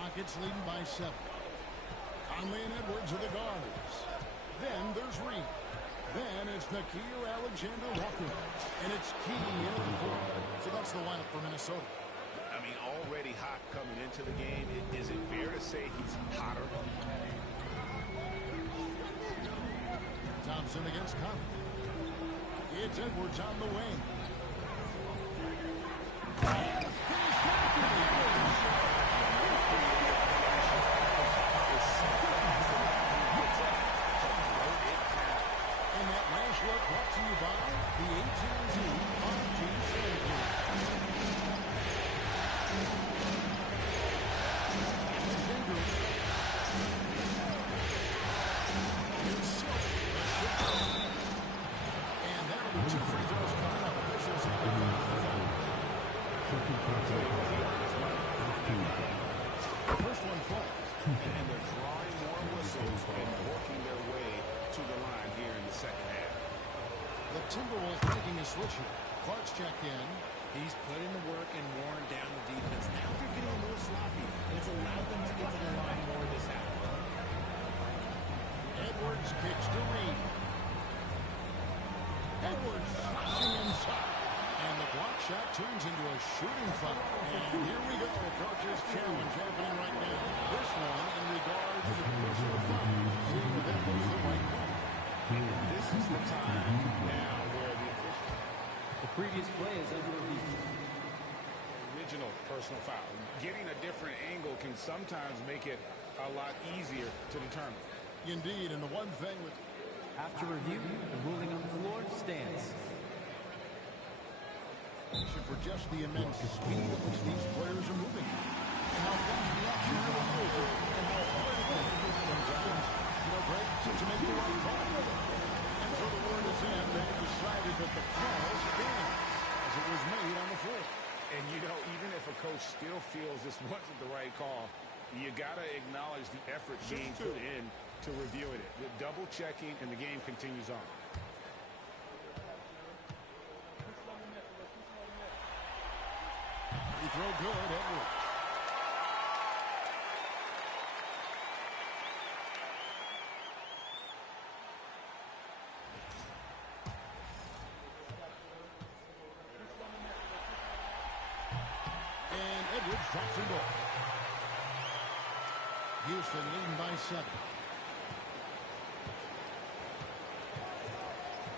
Rockets leading by 7. Conley and Edwards are the guards. Then there's Reed. Then it's Nickeil Alexander-Walker. And it's Key in the court. So that's the lineup for Minnesota. I mean, already hot coming into the game. Is it fair to say he's hotter? Thompson against Conley. It's Edwards on the wing. And that last look brought to you by the AT&T 5G Solution. And that'll be 2 free throws coming up. Officials have it. The first one falls. And they're drawing more whistles and working their way to the line here in the second half. The Timberwolves making a switch here. Clark's checked in. He's put in the work and worn down the defense. Now they're getting a little sloppy, and it's allowed them to get to the line more this half. Edwards kicks to Reed. Edwards slashing inside. And the block shot turns into a shooting foul. And here we go. Coach's challenge happening right now. This one in regards to the personal foul. Seeing that was the right call. This is the time now where the official... The previous play is under review. Original personal foul. Getting a different angle can sometimes make it a lot easier to determine. Indeed, and the one thing with... After review, the ruling on the floor stands. For just the immense speed at which these players are moving. And how fast the action really is. And how hard it is sometimes, Greg, to make the right call. And so the word is in, they decided that the call stands as it was made on the floor. And, even if a coach still feels this wasn't the right call, you got to acknowledge the effort being put in to reviewing it. The double checking, and the game continues on. He throw good, Edwards. And Edwards drops and goes. Houston leading by 7.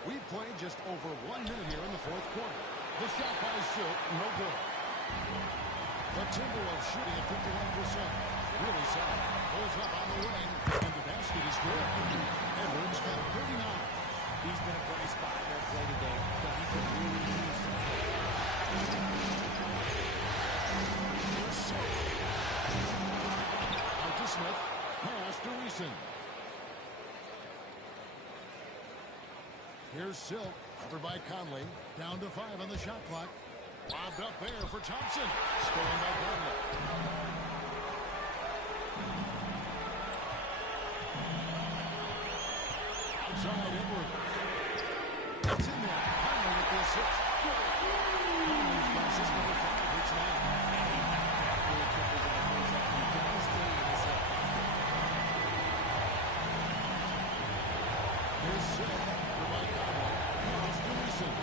We've played just over 1 minute here in the fourth quarter. The shot by Silk, no good. The Timberwolves shooting at 51%. Really solid. Pulls up on the wing, and the basket is good. Edwards got 39. He's been a bright spot in their play today, but he could really use some help. Here's Silk. Out to Smith. Pass to Reason. Here's Silk. Covered by Conley. Down to 5 on the shot clock. Lobbed up there for Thompson. Stolen by Conley. Outside Edwards. It's in there. Conley with the assist. Conley's got assist number 5. It's now. Here's Silk. Covered by Conley. Pass to Reason.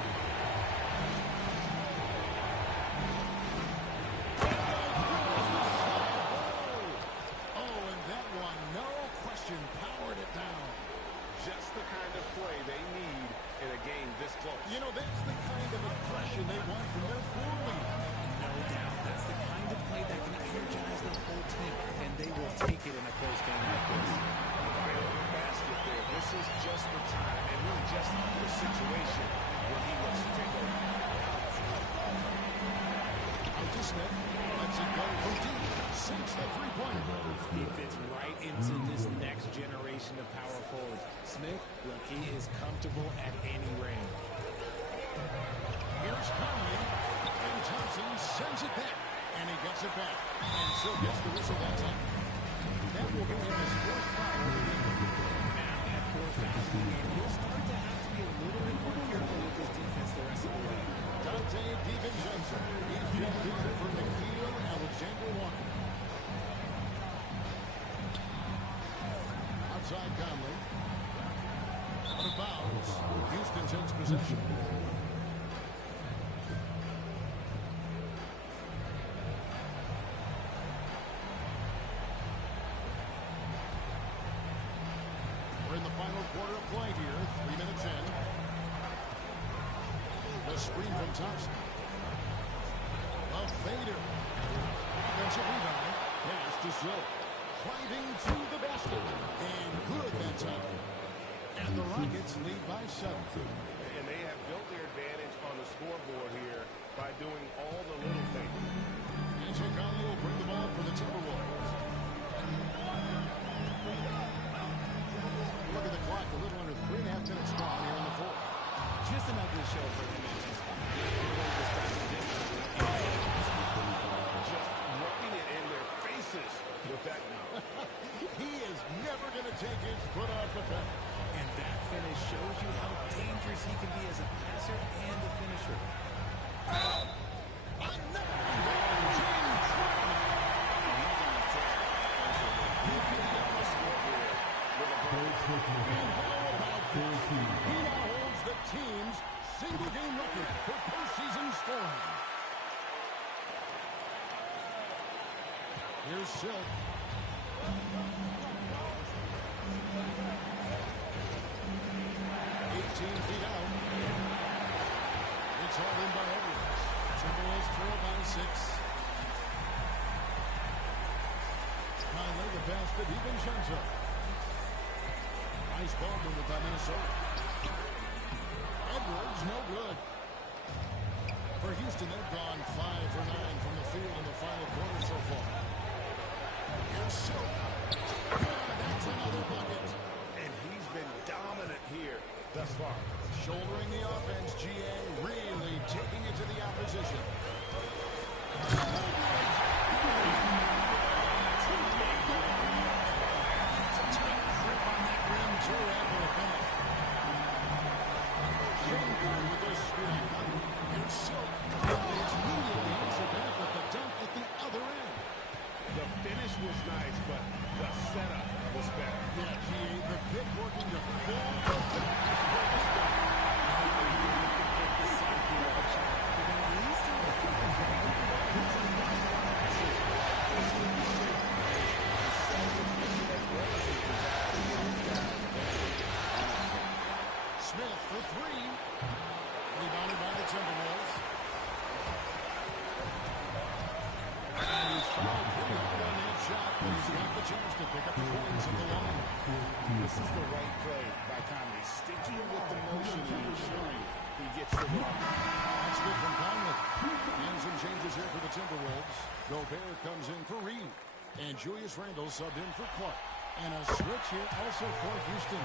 Oh, and that one, no this close. You know, that's the kind of aggression they want from their floor leader. No doubt. That's the kind of play that can energize the whole team, and they will take it in a close game like this. Vital basket there. This is just the time, and really just the situation where he looks to take over. Out to Smith. Lets it go from deep. Sinks the three-pointer. He fits right into this next generation of power forwards. Smith, look, he is comfortable at any range. Here's Conley. And Thompson sends it back. And he gets it back. And still gets the whistle that time. That will give him his fourth foul of the game. Now at 4 fouls in the game, he'll start to have to be a little bit more careful with his defense the rest of the way. Dante DiVincenzo. He's checked in for Nikhil Alexander Walker. Outside Conley. Out of bounds. Houston takes possession. We're in the final quarter of play here. 3 minutes in. The screen from Thompson. A fader. Offensive rebound. Pass to Silk. Driving to the basket. And good that time. And the Rockets lead by 7. And they have built their advantage on the scoreboard here by doing all the little things. And so Conley will bring the ball for the Timberwolves. Look at the clock. A little under 3.5 minutes gone here in the fourth. Just an ugly show for him. Just rubbing it in their faces with that now. He is never going to take his foot off the pedal. And that finish shows you how dangerous he can be as a passer and a finisher. Another rebound. James Harden. He's on a tear offensively. He can be on the scoreboard with a goal. And how about this? He now holds the team's single-game record for postseason scoring. Here's Silk. 18 feet out. It's hauled in by Edwards. Timberwolves trail by 6. Conley, the pass to DiVincenzo. Nice ball movement by Minnesota. Edwards, no good. For Houston, they've gone 5 for 9 from the field in the final quarter so far. Here's Silk. That's another bucket. And he's been dominant here thus far. Shouldering the offense, GA really taking it to the opposition. It's a tight grip on that rim, too, after the finish. Shanger with the screen. And Silk. It's immediately answered back with the dunk at the other end. The finish was nice, but the setup was better. Yeah, GA, the pick working to full effect. Smith for 3. Rebounded by the Timberwolves. And he's fouled pretty hard on that shot, but he's got the chance to pick up the points at the line. This is the right play by Conley. Sticking with the motion and ensuring he gets the ball. That's good from Conley. And some changes here for the Timberwolves. Gobert comes in for Reed. And Julius Randle subbed in for Clark. And a switch here also for Houston.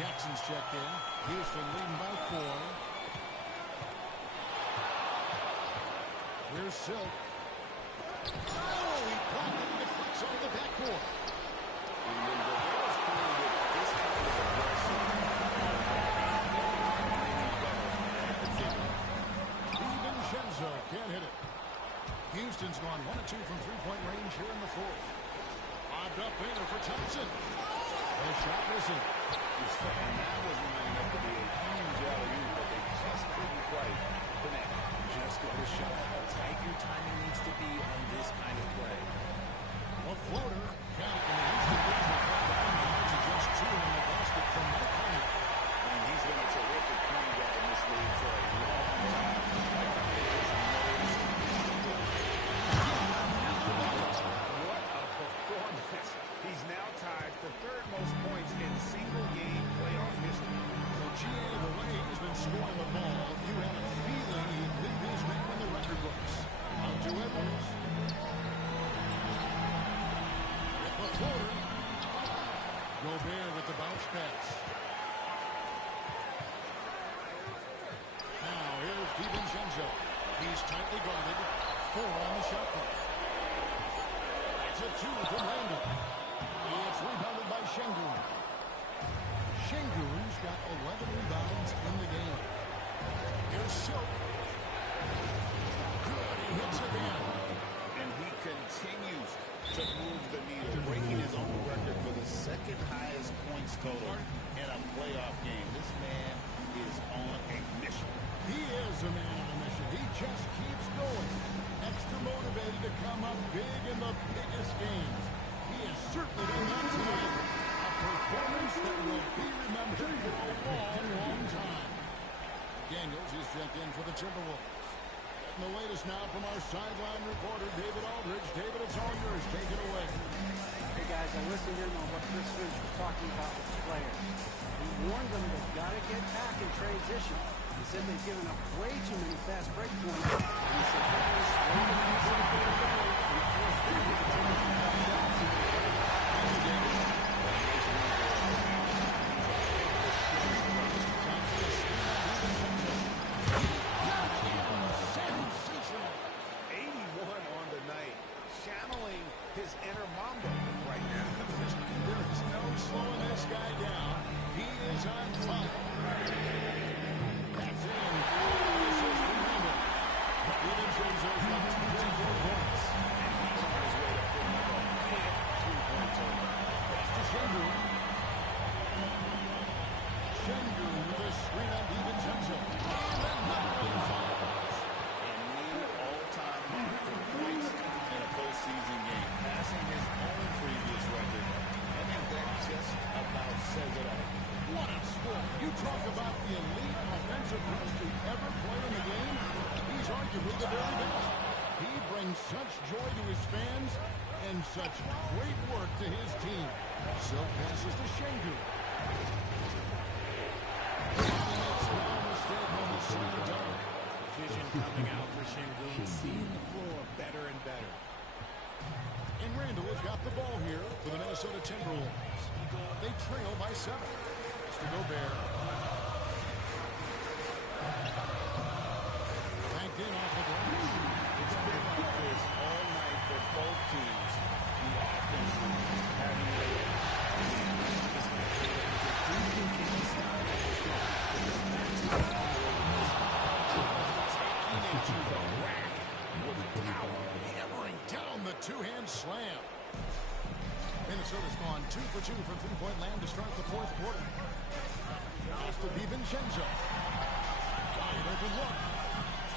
Jackson's checked in. Houston leading by 4. Here's Silk. Oh, he blocked it and deflects on the backboard. And when Gobert is playing with this kind of aggression, DiVincenzo can't hit it. Houston's gone 1 of 2 from three-point range here in the fourth. Lobbed up there for Thompson. A shot missing. and that was lining up to be a huge alley-oop, but they just couldn't quite connect. Just go to show how tight your timing needs to be on this kind of play. A floater. Count it. And Houston leads the ball down to just 2 in the basket from Mike Conley. And he's been a terrific point guard scoring the ball, you had a feeling he'd leave his name in the record books. Out to Edwards. With the floater. Gobert with the bounce pass. Now here's DiVincenzo. He's tightly guarded. 4 on the shot clock. It's a 2 from Randall. It's rebounded by Şengün. Şengün's got 11 rebounds in the game. Here's Silk. Good, he hits again. And he continues to move the needle, breaking his own record for the second highest points total in a playoff game. This man is on a mission. He is a man on a mission. He just keeps going. Extra motivated to come up big in the biggest games. He is certainly done that tonight. A performance that will be remembered for a long, long time. Daniels is checked in for the Timberwolves. Getting the latest now from our sideline reporter, David Aldridge. David, it's all yours. Take it away. Hey, guys, I listened in on what Chris Finch was talking about with the players. He warned them they've got to get back in transition. He said they've given up way too many fast break points. He said, guys, slow the pace up a little bit and force them to take some tough shots. Thank you, David. Sensational. 81 on the night, channeling his inner Mamba right now. There is no slowing this guy down. He is on fire. That's in. This is the number. DiVincenzo's got 24 points. And he's on his way to putting up a big 3-point total. That's to Şengün. Şengün with a screen on DiVincenzo. And another one follows. A new all-time mark for points in a postseason game, passing his own previous record. I think that just about says it all. What a score. You talk about the elite offensive burst to ever play in the game. He's arguably the very best. He brings such joy to his fans and such great work to his team. Silk passes to Şengün. Makes no mistake on the slam dunk. Vision coming out for Şengün, seeing the floor better and better. And Randall has got the ball here for the Minnesota Timberwolves. They trail by 7. It's to Gobert. Banked in off the glass. It's been like this all night for both teams. The offense having a taking it to the rack with power. Hammering down the two-hand slam. Minnesota's gone 2 for 2 from three-point land to start the fourth quarter. Now it's to DiVincenzo. Wide open look.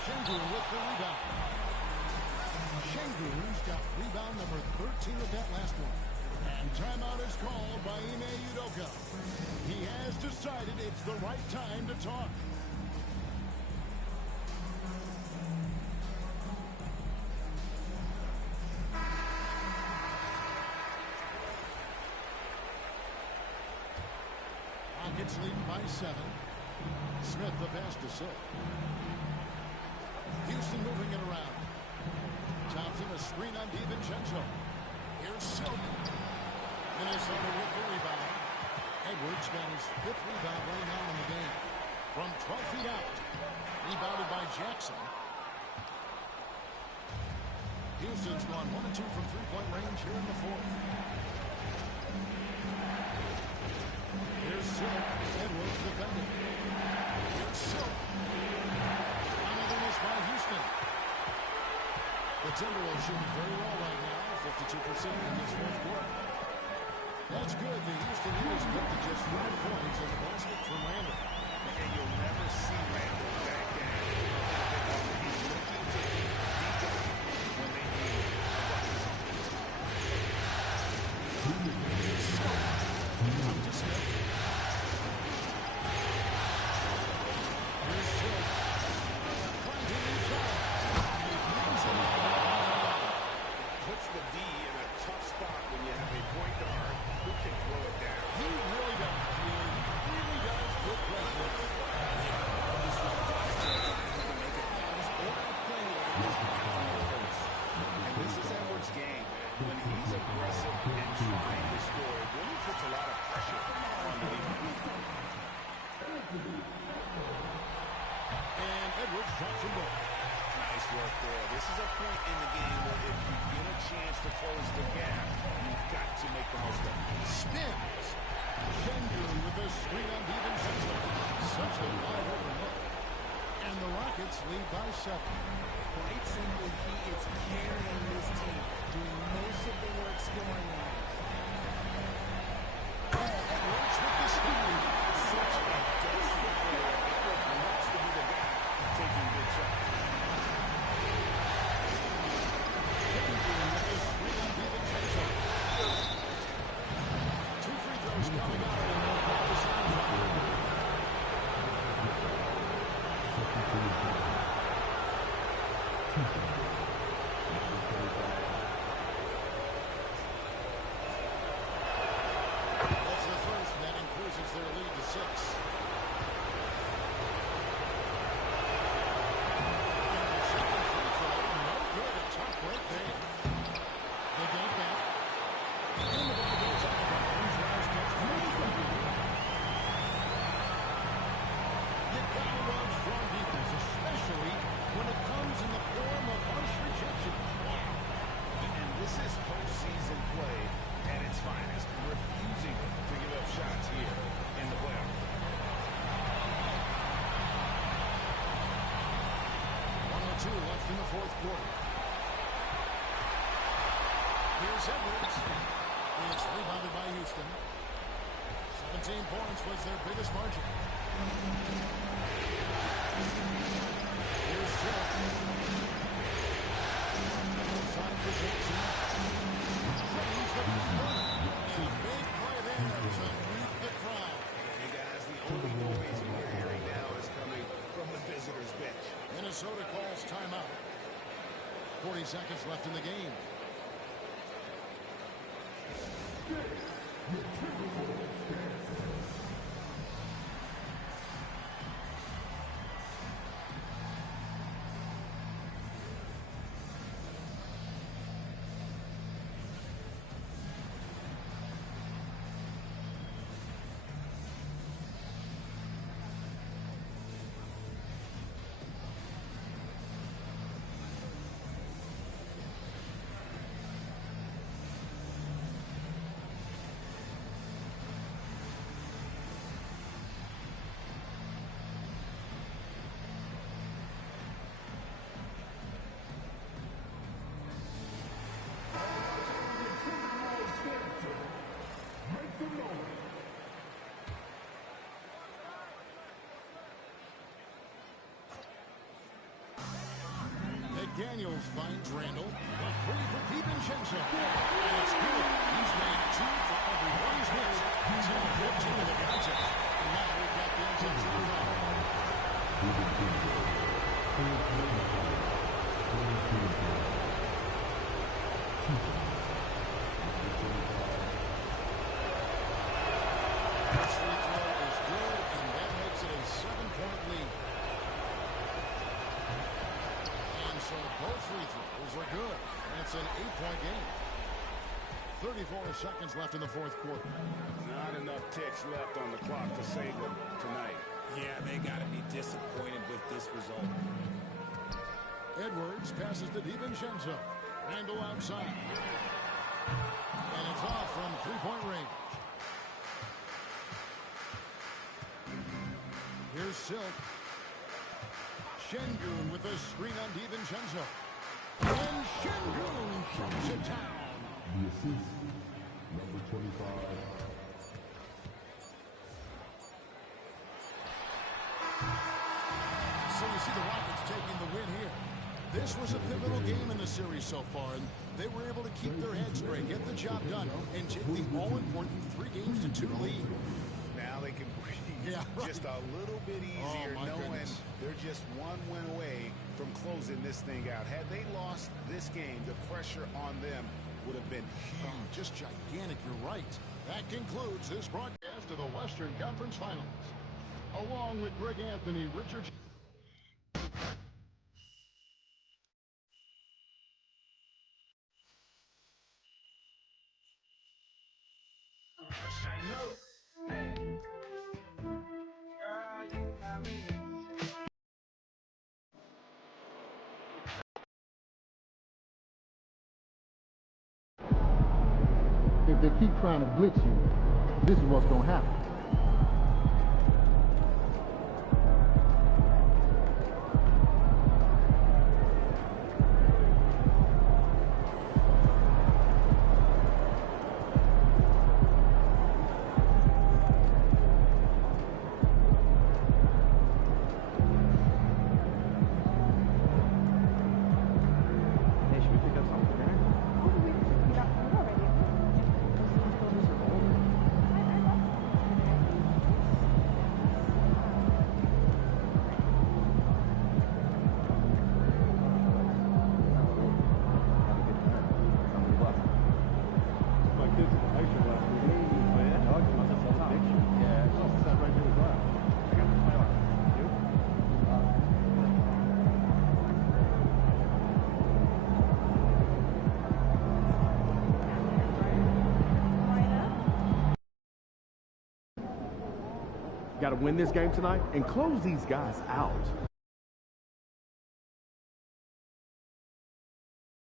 Şengün with the rebound. Şengün's got rebound number 13 with that last one. And timeout is called by Ime Udoka. He has decided it's the right time to talk. Rockets leading by 7. Smith the pass to Silk. Houston moving it around. Thompson a screen on DiVincenzo. Here's Silk. Minnesota with the rebound. Edwards got his 5th rebound right now in the game. From 12 feet out. Rebounded by Jackson. Houston's gone 1 of 2 from three-point range here in the fourth. Here's Silk. Edwards defending. Here's Silk. Another miss by Houston. The Timberwolves shooting very well right now. 52% in this fourth quarter. That's good. The Houston News put to just 5 points in the basket from Randall. And you'll never see Randall back down. He's looking to be beat when they need him. Up to Smith. Here's Silk. Finding inside. Puts the D in a tough spot when you have a point guard who can throw it down. He really does. He really does put pressure work there. This is a point in the game where if you get a chance to close the gap, you've got to make the most of it. Spins. Schengen with a screen on DiVincenzo. Such a wide open look. And the Rockets lead by 7. Quite simply, he is carrying this team, doing most of the work scoring-wise. Edwards with the steal. Such a gutsy player. Edwards wants to be the guy taking big shots. Schengen with the screen on DiVincenzo. 2 free throws coming up, and they'll call the sideline. That's the first, and that increases their lead to 6. And the second free throw, no good. A tough break there. They get it back. And the ball goes out of bounds. Last touch by Schengen. You gotta love strong defense, especially when it comes in the form of harsh rejection. Wow. And this is postseason play at its finest, refusing to give up shots here in the playoffs. 1:02 left in the fourth quarter. Here's Edwards. It's rebounded by Houston. 17 points was their biggest margin. Here's Silk. Outside for Jackson. Drains the corner. And a big play there to mute the crowd. Hey, guys, the only noise we're hearing now is coming from the visitors' bench. Minnesota calls timeout. 40 seconds left in the game. Daniels finds Randall. A three for DiVincenzo. And it's good. He's made 2 for every one he's missed. 10 of 15 in the contest. And now we've got the intentional foul. This free throw is good, and that makes it a 7-point lead. So both free throws are good. And it's an 8-point game. 34 seconds left in the fourth quarter. Not enough ticks left on the clock to save them tonight. Yeah, they got to be disappointed with this result. Edwards passes to DiVincenzo. Randall outside. And it's off from three-point range. Here's Silk. Schengen with a screen on DiVincenzo. And Schengen shuts it down. The assist, number 25. So you see the Rockets taking the win here. This was a pivotal game in the series so far, and they were able to keep their heads straight, get the job done, and take the all-important 3-2 lead. Now they can breathe just a little bit easier, knowing they're just one win away from closing this thing out. Had they lost this game, the pressure on them would have been huge. Just gigantic, you're right. That concludes this broadcast of the Western Conference Finals. Along with Greg Anthony, Richard... they keep trying to blitz you, this is what's going to happen. Got to win this game tonight and close these guys out.